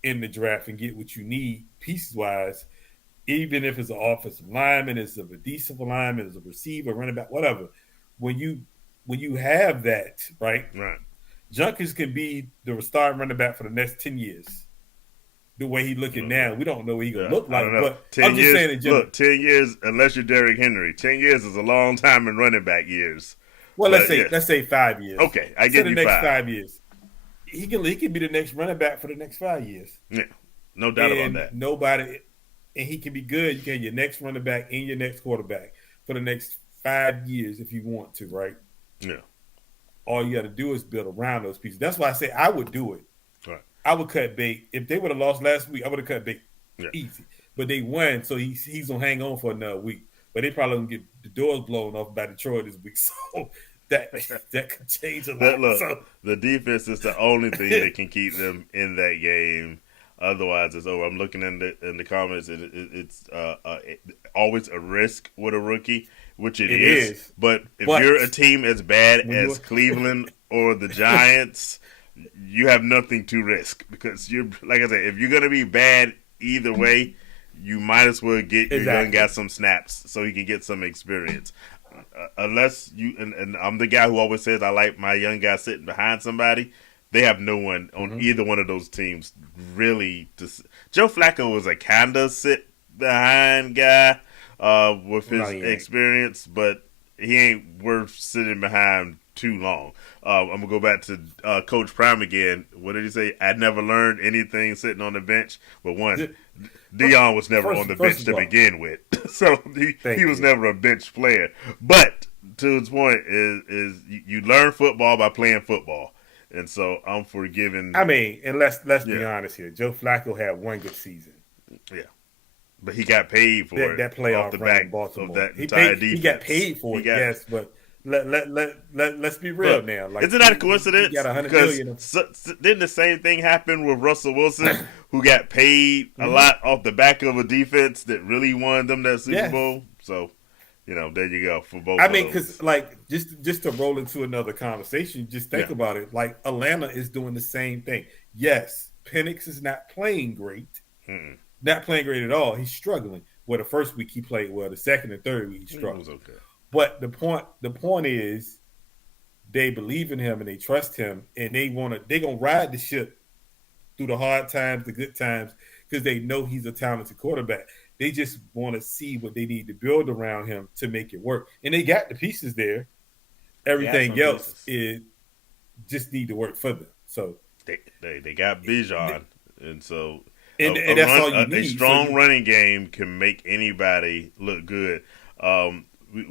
in the draft and get what you need pieces wise, even if it's an offensive lineman, it's a defensive lineman, it's a receiver, running back, whatever. When you have that, right, right. Junkins can be the starting running back for the next 10 years. The way he looking now, we don't know what he gonna look I like. don't know. But 10 I'm just years, saying in general. look, 10 years, unless you're Derrick Henry, 10 years is a long time in running back years. Well, But, let's say 5 years. Okay, I Say give the you next 5. 5 years. He can be the next running back for the next 5 years. Yeah, no doubt And about that. nobody, and he can be good. You can have your next running back and your next quarterback for the next 5 years if you want to, right? Yeah, All you got to do is build around those pieces. That's why I say I would do it. right. I would cut bait. If they would have lost last week, I would have cut bait Yeah. easy. But they won, so he's gonna hang on for another week. But they probably gonna get the doors blown off by Detroit this week. So that could change a lot. Look, So, the defense is the only thing that can keep them in that game. Otherwise, it's over. I'm looking in the comments. It's always a risk with a rookie, which it is. But if you're a team as bad as Cleveland or the Giants, you have nothing to risk because you're like I said. If you're gonna be bad either way, you might as well get your young guy some snaps so he can get some experience. Unless you and I'm the guy who always says I like my young guy sitting behind somebody. They have no one on either one of those teams really. Joe Flacco was a kinda sit behind guy with his experience, but he ain't worth sitting behind too long. I'm gonna go back to Coach Prime again. What did he say? I never learned anything sitting on the bench, but one. Dion was never on the bench to begin with, so he was never a bench player. But to his point is you learn football by playing football, and so I'm forgiving. I mean, and let's be honest here. Joe Flacco had one good season. Yeah, but he got paid for that playoff off the back in Baltimore. of that entire defense. He got paid for it, yes, but let's be real now. Like, isn't that a coincidence? He got $100 million. Didn't the same thing happen with Russell Wilson, who got paid a lot off the back of a defense that really won them that Super Bowl? So, there you go for both. I mean, because just to roll into another conversation, just think about it. Like Atlanta is doing the same thing. Yes, Penix is not playing great. Not playing great at all. He's struggling. Well, the first week he played well. The second and third week he struggled. It was okay. But the point is, they believe in him and they trust him, and they're gonna ride the ship through the hard times, the good times, because they know he's a talented quarterback. They just want to see what they need to build around him to make it work, and they got the pieces there. Everything else is just need to work for them. So they got Bijan, and so and that's all you need. A strong running game can make anybody look good.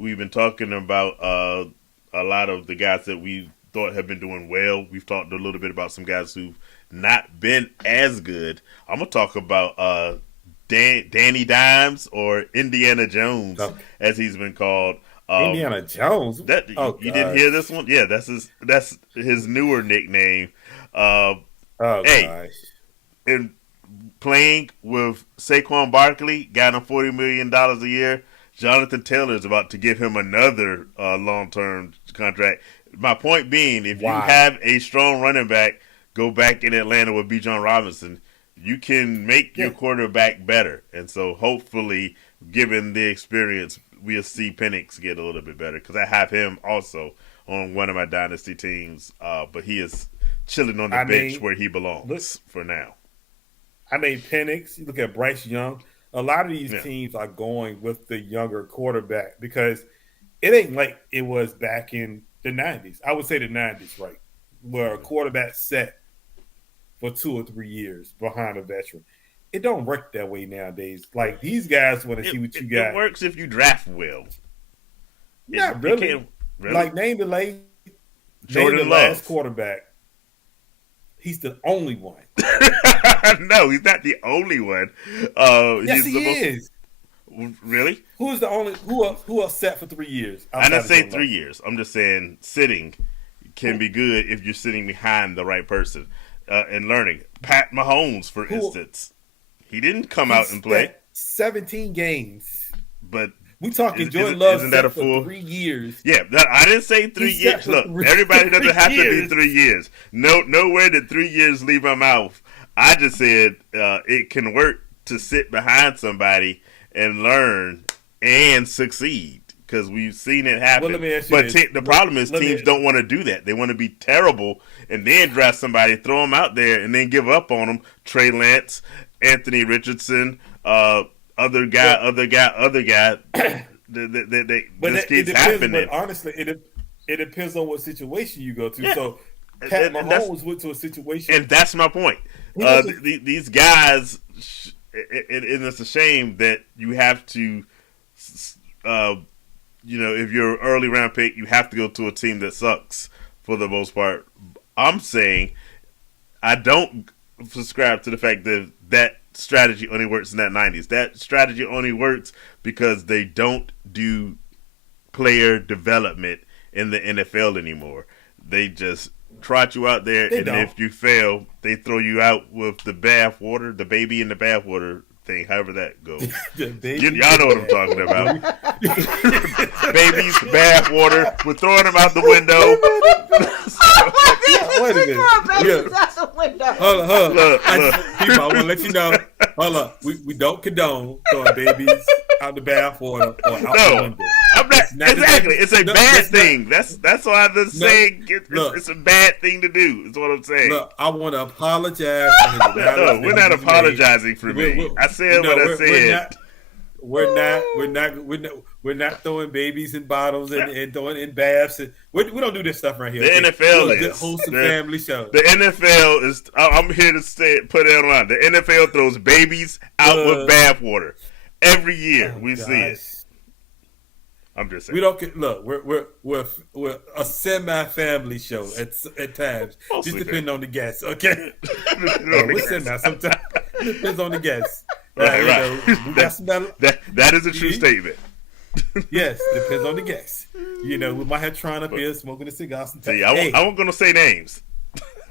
We've been talking about a lot of the guys that we thought have been doing well. We've talked a little bit about some guys who've not been as good. I'm going to talk about Danny Dimes or Indiana Jones, as he's been called. Indiana Jones? You didn't hear this one? Yeah, that's his newer nickname. Gosh. And playing with Saquon Barkley, got him $40 million a year. Jonathan Taylor is about to give him another long-term contract. My point being, if you have a strong running back, go back in Atlanta with Bijan Robinson, you can make your quarterback better. And so hopefully, given the experience, we'll see Penix get a little bit better because I have him also on one of my dynasty teams, but he is chilling on the bench where he belongs for now. I mean, Penix, you look at Bryce Young. A lot of these teams are going with the younger quarterback because it ain't like it was back in the 90s. I would say the 90s, right, where a quarterback set for 2 or 3 years behind a veteran. it don't work that way nowadays. Like these guys want to see what you got. It works if you draft well. Not really. Really? Like name the last quarterback. He's the only one. No, he's not the only one. Yes, he is. Really? Who's the only? Who else sat for 3 years? I didn't say 3 years. I'm just saying sitting can be good if you're sitting behind the right person and learning. Pat Mahomes, for instance, he didn't come out and play 17 games. But we talking Jordan Love isn't that a full 3 years? Yeah, I didn't say 3 years. Look, everybody doesn't have to be 3 years. Nowhere did 3 years leave my mouth. I just said it can work to sit behind somebody and learn and succeed because we've seen it happen. Well, let me ask you this. The problem is teams don't want to do that. They want to be terrible and then draft somebody, throw them out there, and then give up on them. Trey Lance, Anthony Richardson, other guy. This keeps happening. But honestly, it depends on what situation you go to. Yeah. So Pat Mahomes went to a situation, and that's my point. These guys, and it's a shame that you have to, if you're an early round pick, you have to go to a team that sucks for the most part. I'm saying I don't subscribe to the fact that strategy only works in that 90s. That strategy only works because they don't do player development in the NFL anymore. They just trot you out there, if you fail, they throw you out with the bathwater, the baby in the bathwater thing, however that goes. Y'all know what I'm talking about. Babies, bathwater. We're throwing them out the window. Wait a minute. Out the window. Hold on. Look. People, I want to let you know. Hold up. We don't condone throwing babies out the bathwater or out the window. I'm not exactly. It's a bad thing. That's why I'm saying it's a bad thing to do. Is what I'm saying. Look, I want to apologize. No, we're not apologizing for me. I said what I said. We're not throwing babies in bottles and throwing in baths. We don't do this stuff right here. The NFL is the wholesome family show. The NFL is. I'm here to put it on. The NFL throws babies out with bathwater every year. We see it. I'm just saying. We don't look. We're a semi-family show at times. Mostly just depending on the guests. Okay, we're semi sometimes. Depends on the guests. Right. That is a true statement. Yes, depends on the guests. We might have Tron up here smoking a cigar. See, I wasn't going to say names.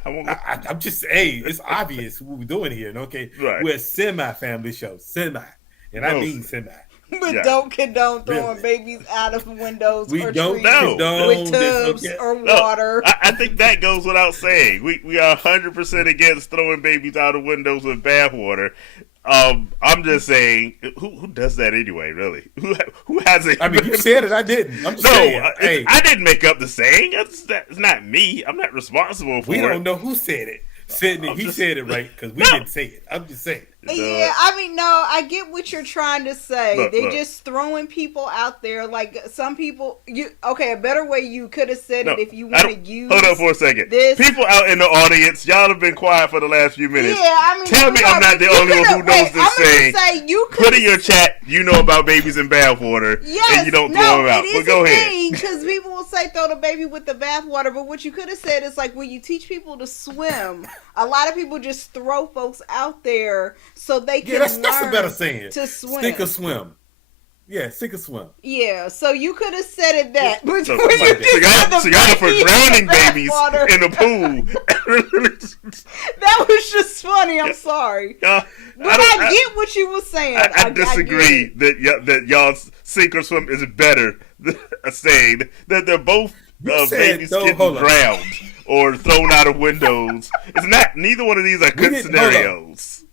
I'm just it's obvious what we're doing here. Okay, right. We're a semi-family show, and I mean semi. But don't condone throwing babies out of windows or don't trees condone with tubs or water. I think that goes without saying. We are 100% against throwing babies out of windows with bathwater. I'm just saying, who does that anyway? Really, who has it? I mean, you said it. I didn't. I'm just saying. I didn't make up the saying. It's not me. I'm not responsible for it. We don't know who said it. Said it right because we didn't say it. I'm just saying. Yeah, I mean, no, I get what you're trying to say. They're just throwing people out there. Like some people, a better way you could have said it if you want to use. Hold on for a second. People out in the audience, y'all have been quiet for the last few minutes. Yeah, I mean, tell me I'm not the only one who knows this saying. Put in your chat, you know about babies in bathwater, and you don't throw them out. But go ahead. Because people will say throw the baby with the bathwater, but what you could have said is like when you teach people to swim, a lot of people just throw folks out there so they can that's a better saying. To swim. Sink or swim. Yeah, sink or swim. Yeah, so you could have said it that. But so y'all for drowning babies in the pool. That was just funny. I'm sorry. But I get what you were saying. I disagree that y'all's sink or swim is better saying that they're both babies getting drowned or thrown out of windows. It's not. Neither one of these are good scenarios.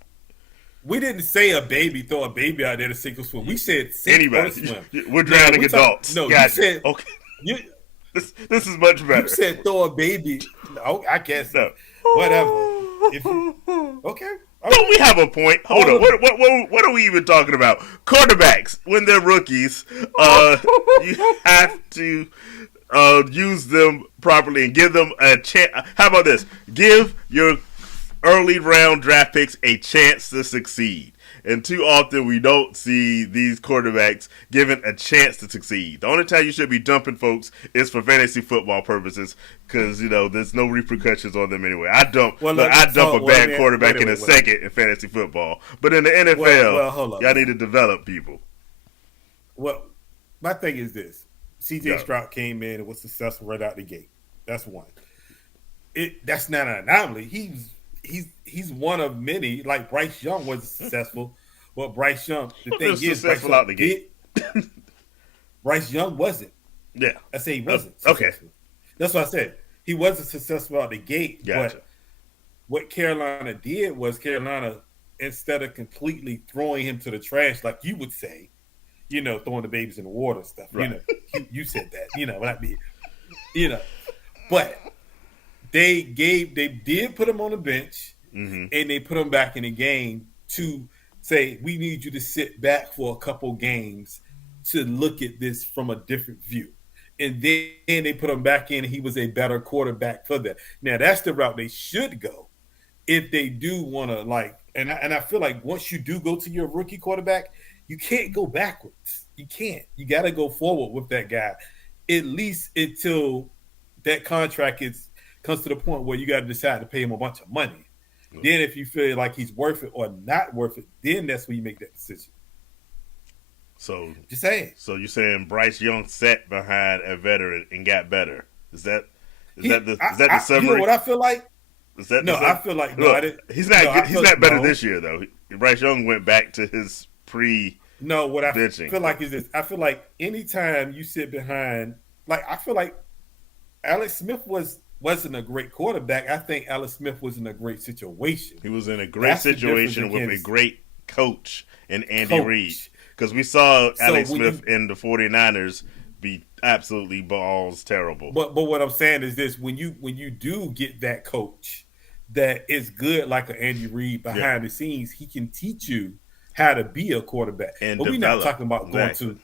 We didn't say throw a baby out there to sink or swim. We said sink or swim. We're drowning adults. No, you said okay. This is much better. You said throw a baby. No, I guess no. Whatever. Okay. Don't we have a point? Hold on. What are we even talking about? Quarterbacks, when they're rookies, you have to use them properly and give them a chance. How about this? Give your early round draft picks a chance to succeed. And too often we don't see these quarterbacks given a chance to succeed. The only time you should be dumping folks is for fantasy football purposes, because there's no repercussions on them anyway. I dump a bad quarterback in a second in fantasy football, but in the NFL, y'all need to develop people. Well, my thing is this: C.J. Stroud came in and was successful right out the gate. That's one. That's not an anomaly. He's one of many. Like Bryce Young was successful, but Bryce Young, the thing is, successful out the gate. Bryce Young wasn't. Yeah, I say he wasn't. Okay, that's what I said. He wasn't successful out the gate. Gotcha. But what Carolina did was instead of completely throwing him to the trash, like you would say, throwing the babies in the water and stuff. Right. You said that. What I mean, but. They did put him on the bench, and they put him back in the game to say, we need you to sit back for a couple games to look at this from a different view. And then they put him back in, and he was a better quarterback for that. Now, that's the route they should go if they do want to, and I feel like once you do go to your rookie quarterback, you can't go backwards. You can't. You got to go forward with that guy, at least until that contract comes to the point where you got to decide to pay him a bunch of money. Mm-hmm. Then if you feel like he's worth it or not worth it, then that's when you make that decision. So just saying. So you're saying Bryce Young sat behind a veteran and got better? Is that the summary? You know what I feel like? Is that I feel like he's not better this year though. Bryce Young went back to his pre. No, what I benching. Feel like is this. I feel like anytime you sit behind, I feel like Alex Smith wasn't a great quarterback. I think Alex Smith was in a great situation. He was in a great situation with a great coach in Andy Reid. Because we saw Alex Smith in the 49ers be absolutely balls terrible. But what I'm saying is this: when you do get that coach that is good like an Andy Reid behind the scenes, he can teach you how to be a quarterback. And but we're not talking about going to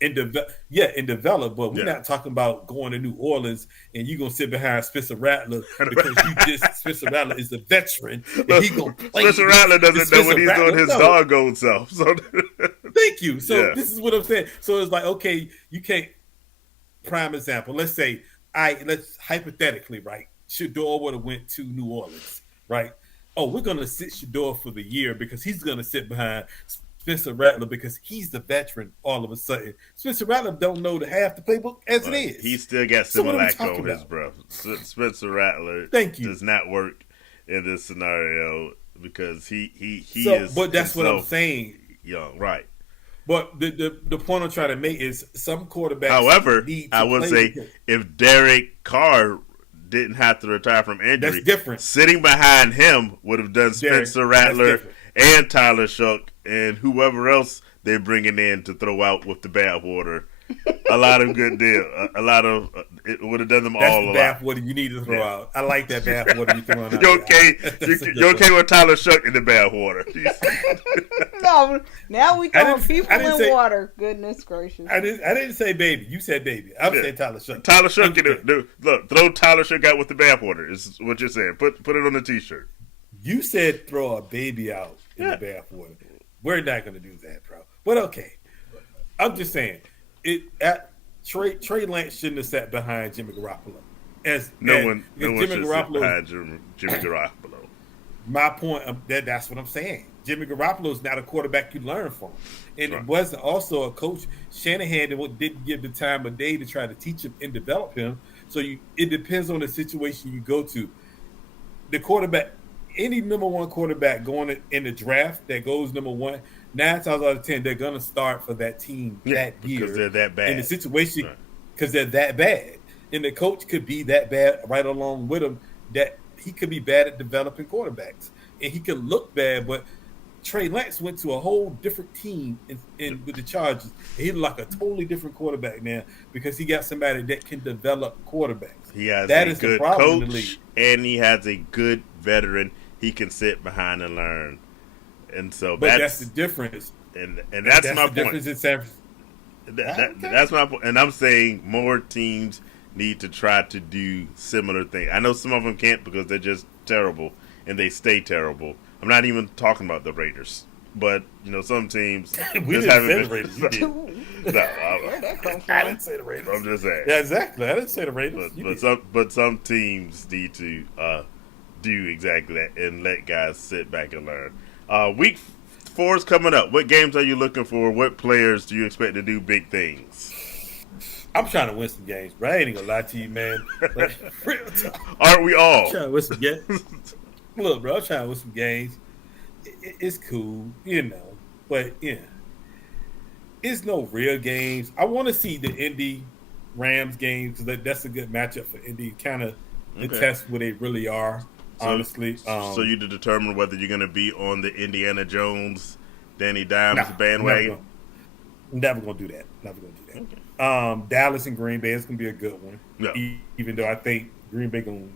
and develop, but we're not talking about going to New Orleans and you're gonna sit behind Spencer Rattler because Spencer Rattler is a veteran and he gonna play. Spencer Rattler doesn't know what he's doing his doggone self. So thank you. So this is what I'm saying. So it's like, okay, you can't. Prime example. Let's say let's hypothetically, right? Shador would have went to New Orleans, right? Oh, we're gonna sit Shador for the year because he's gonna sit behind Spencer Rattler because he's the veteran. All of a sudden, Spencer Rattler don't know half the playbook as it is. He still got Similac on his breath. Spencer Rattler does not work in this scenario because he is. But that's what I'm saying. Young, right? But the point I'm trying to make is some quarterbacks. However, I would say if Derek Carr didn't have to retire from injury, that's different. Sitting behind him would have done Spencer Rattler and Tyler Shough and whoever else they're bringing in to throw out with the bathwater. A lot of good deal. A lot of it would have done them that's all. The a bathwater you need to throw out. I like that bathwater you throwing out. You okay with Tyler Shough in the bathwater? No, now we throwing people in water. Goodness gracious! I didn't say baby. You said baby. I'm saying Tyler Shough. Tyler Shough look. Throw Tyler Shough out with the bathwater. Is what you're saying. Put it on the t-shirt. You said throw a baby out in the bathwater. We're not going to do that, bro. But okay, I'm just saying. Trey Lance shouldn't have sat behind Jimmy Garoppolo. No one should sit behind Jimmy Garoppolo. My point that's what I'm saying. Jimmy Garoppolo is not a quarterback you learn from, and it wasn't also a coach. Shanahan didn't give the time of day to try to teach him and develop him. So it depends on the situation you go to. The quarterback, any number one quarterback going in the draft that goes number one. 9 times out of 10, they're gonna start for that team that year because they're that bad in the situation because they're that bad, and the coach could be that bad right along with him. That he could be bad at developing quarterbacks, and he could look bad. But Trey Lance went to a whole different team in with the Chargers, and he's like a totally different quarterback now because he got somebody that can develop quarterbacks. He has a good coach, and he has a good veteran he can sit behind and learn. And so that's the difference, and that's my point. Difference in San That's my point, and I'm saying more teams need to try to do similar things. I know some of them can't because they're just terrible and they stay terrible. I'm not even talking about the Raiders, but some teams we just didn't haven't say been. the Raiders. You did. Where'd that come I from? didn't say the Raiders. I'm just saying. Yeah, exactly. I didn't say the Raiders. But some teams need to do exactly that and let guys sit back and learn. Week 4 is coming up. What games are you looking for? What players do you expect to do big things? I'm trying to win some games, bro. I ain't gonna lie to you, man. Like, real talk. Aren't we all? I'm trying to win some games. Look, bro, I'm trying to win some games. It's cool, but it's no real games. I want to see the Indy Rams games because that's a good matchup for Indy, kind of to test where they really are. Honestly, so you to determine whether you're going to be on the Indiana Jones, Danny Dimes bandwagon. Never gonna do that. Okay. Dallas and Green Bay is gonna be a good one. Yeah. Even though I think Green Bay gonna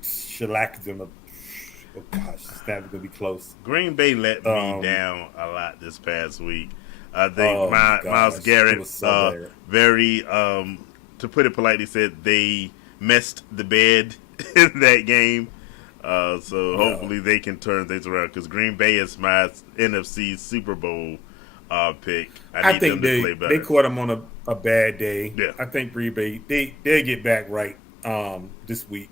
shellac them. Oh gosh, it's never gonna be close. Green Bay let me down a lot this past week. I think Myles Garrett very, to put it politely, said they messed the bed in that game. So hopefully they can turn things around because Green Bay is my NFC Super Bowl pick. I need think them to play better. They caught them on a bad day. Yeah. I think Green Bay they'll get back right this week.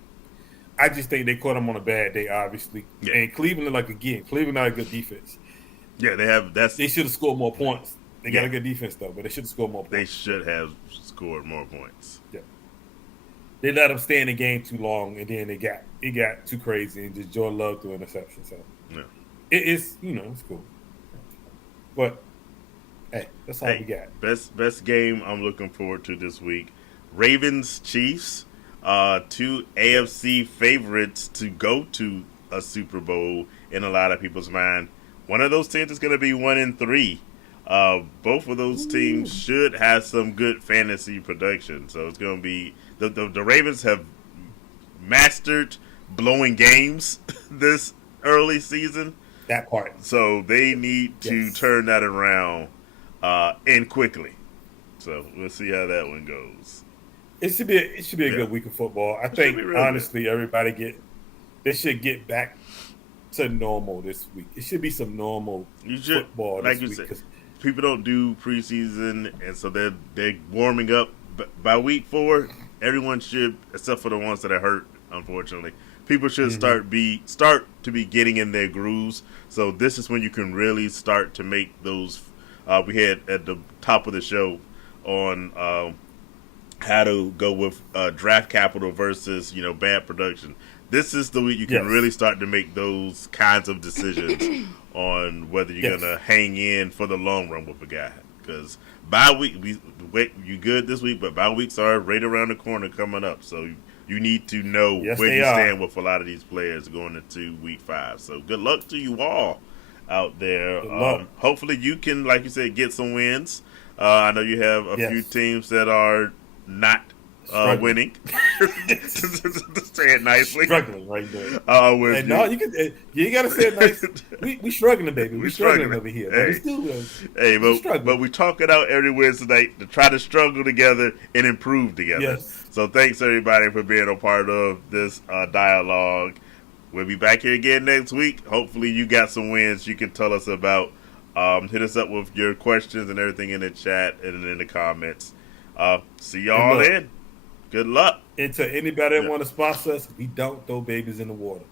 I just think they caught them on a bad day, obviously. Yeah. And Cleveland Cleveland not a good defense. Yeah, they should have scored more points. They got a good defense though, but they should have scored more points. They should have scored more points. Yeah. They let them stay in the game too long, and then it got too crazy, and just Jordan Love threw an interception. So it's it's cool. But hey, that's all we got. Best game I'm looking forward to this week: Ravens Chiefs, 2 AFC favorites to go to a Super Bowl in a lot of people's mind. One of those teams is going to be 1-3. Both of those teams should have some good fantasy production. So it's going to be the Ravens have mastered blowing games this early season. That part. So they need to turn that around and quickly. So we'll see how that one goes. It should be a good week of football. I think honestly everybody they should get back to normal this week. It should be some normal football this week. Said, people don't do preseason, and so they're warming up. But by week 4, everyone should, except for the ones that are hurt, unfortunately, people should start to be getting in their grooves. So this is when you can really start to make those. We had at the top of the show on how to go with draft capital versus bad production. This is the week you can really start to make those kinds of decisions on whether you're gonna hang in for the long run with a guy. Because bye week, you good this week, but bye weeks are right around the corner coming up. So you need to know where you stand with a lot of these players going into week 5. So good luck to you all out there. Hopefully you can, like you said, get some wins. I know you have a few teams that are not winning. To say it nicely. Struggling right there. You gotta say it nice. We struggling, baby. We struggling over here. But we talk it out every Wednesday night to try to struggle together and improve together. Yes. So thanks everybody for being a part of this dialogue. We'll be back here again next week. Hopefully you got some wins you can tell us about. Hit us up with your questions and everything in the chat and in the comments. See y'all then. Good luck. And to anybody that want to sponsor us, we don't throw babies in the water.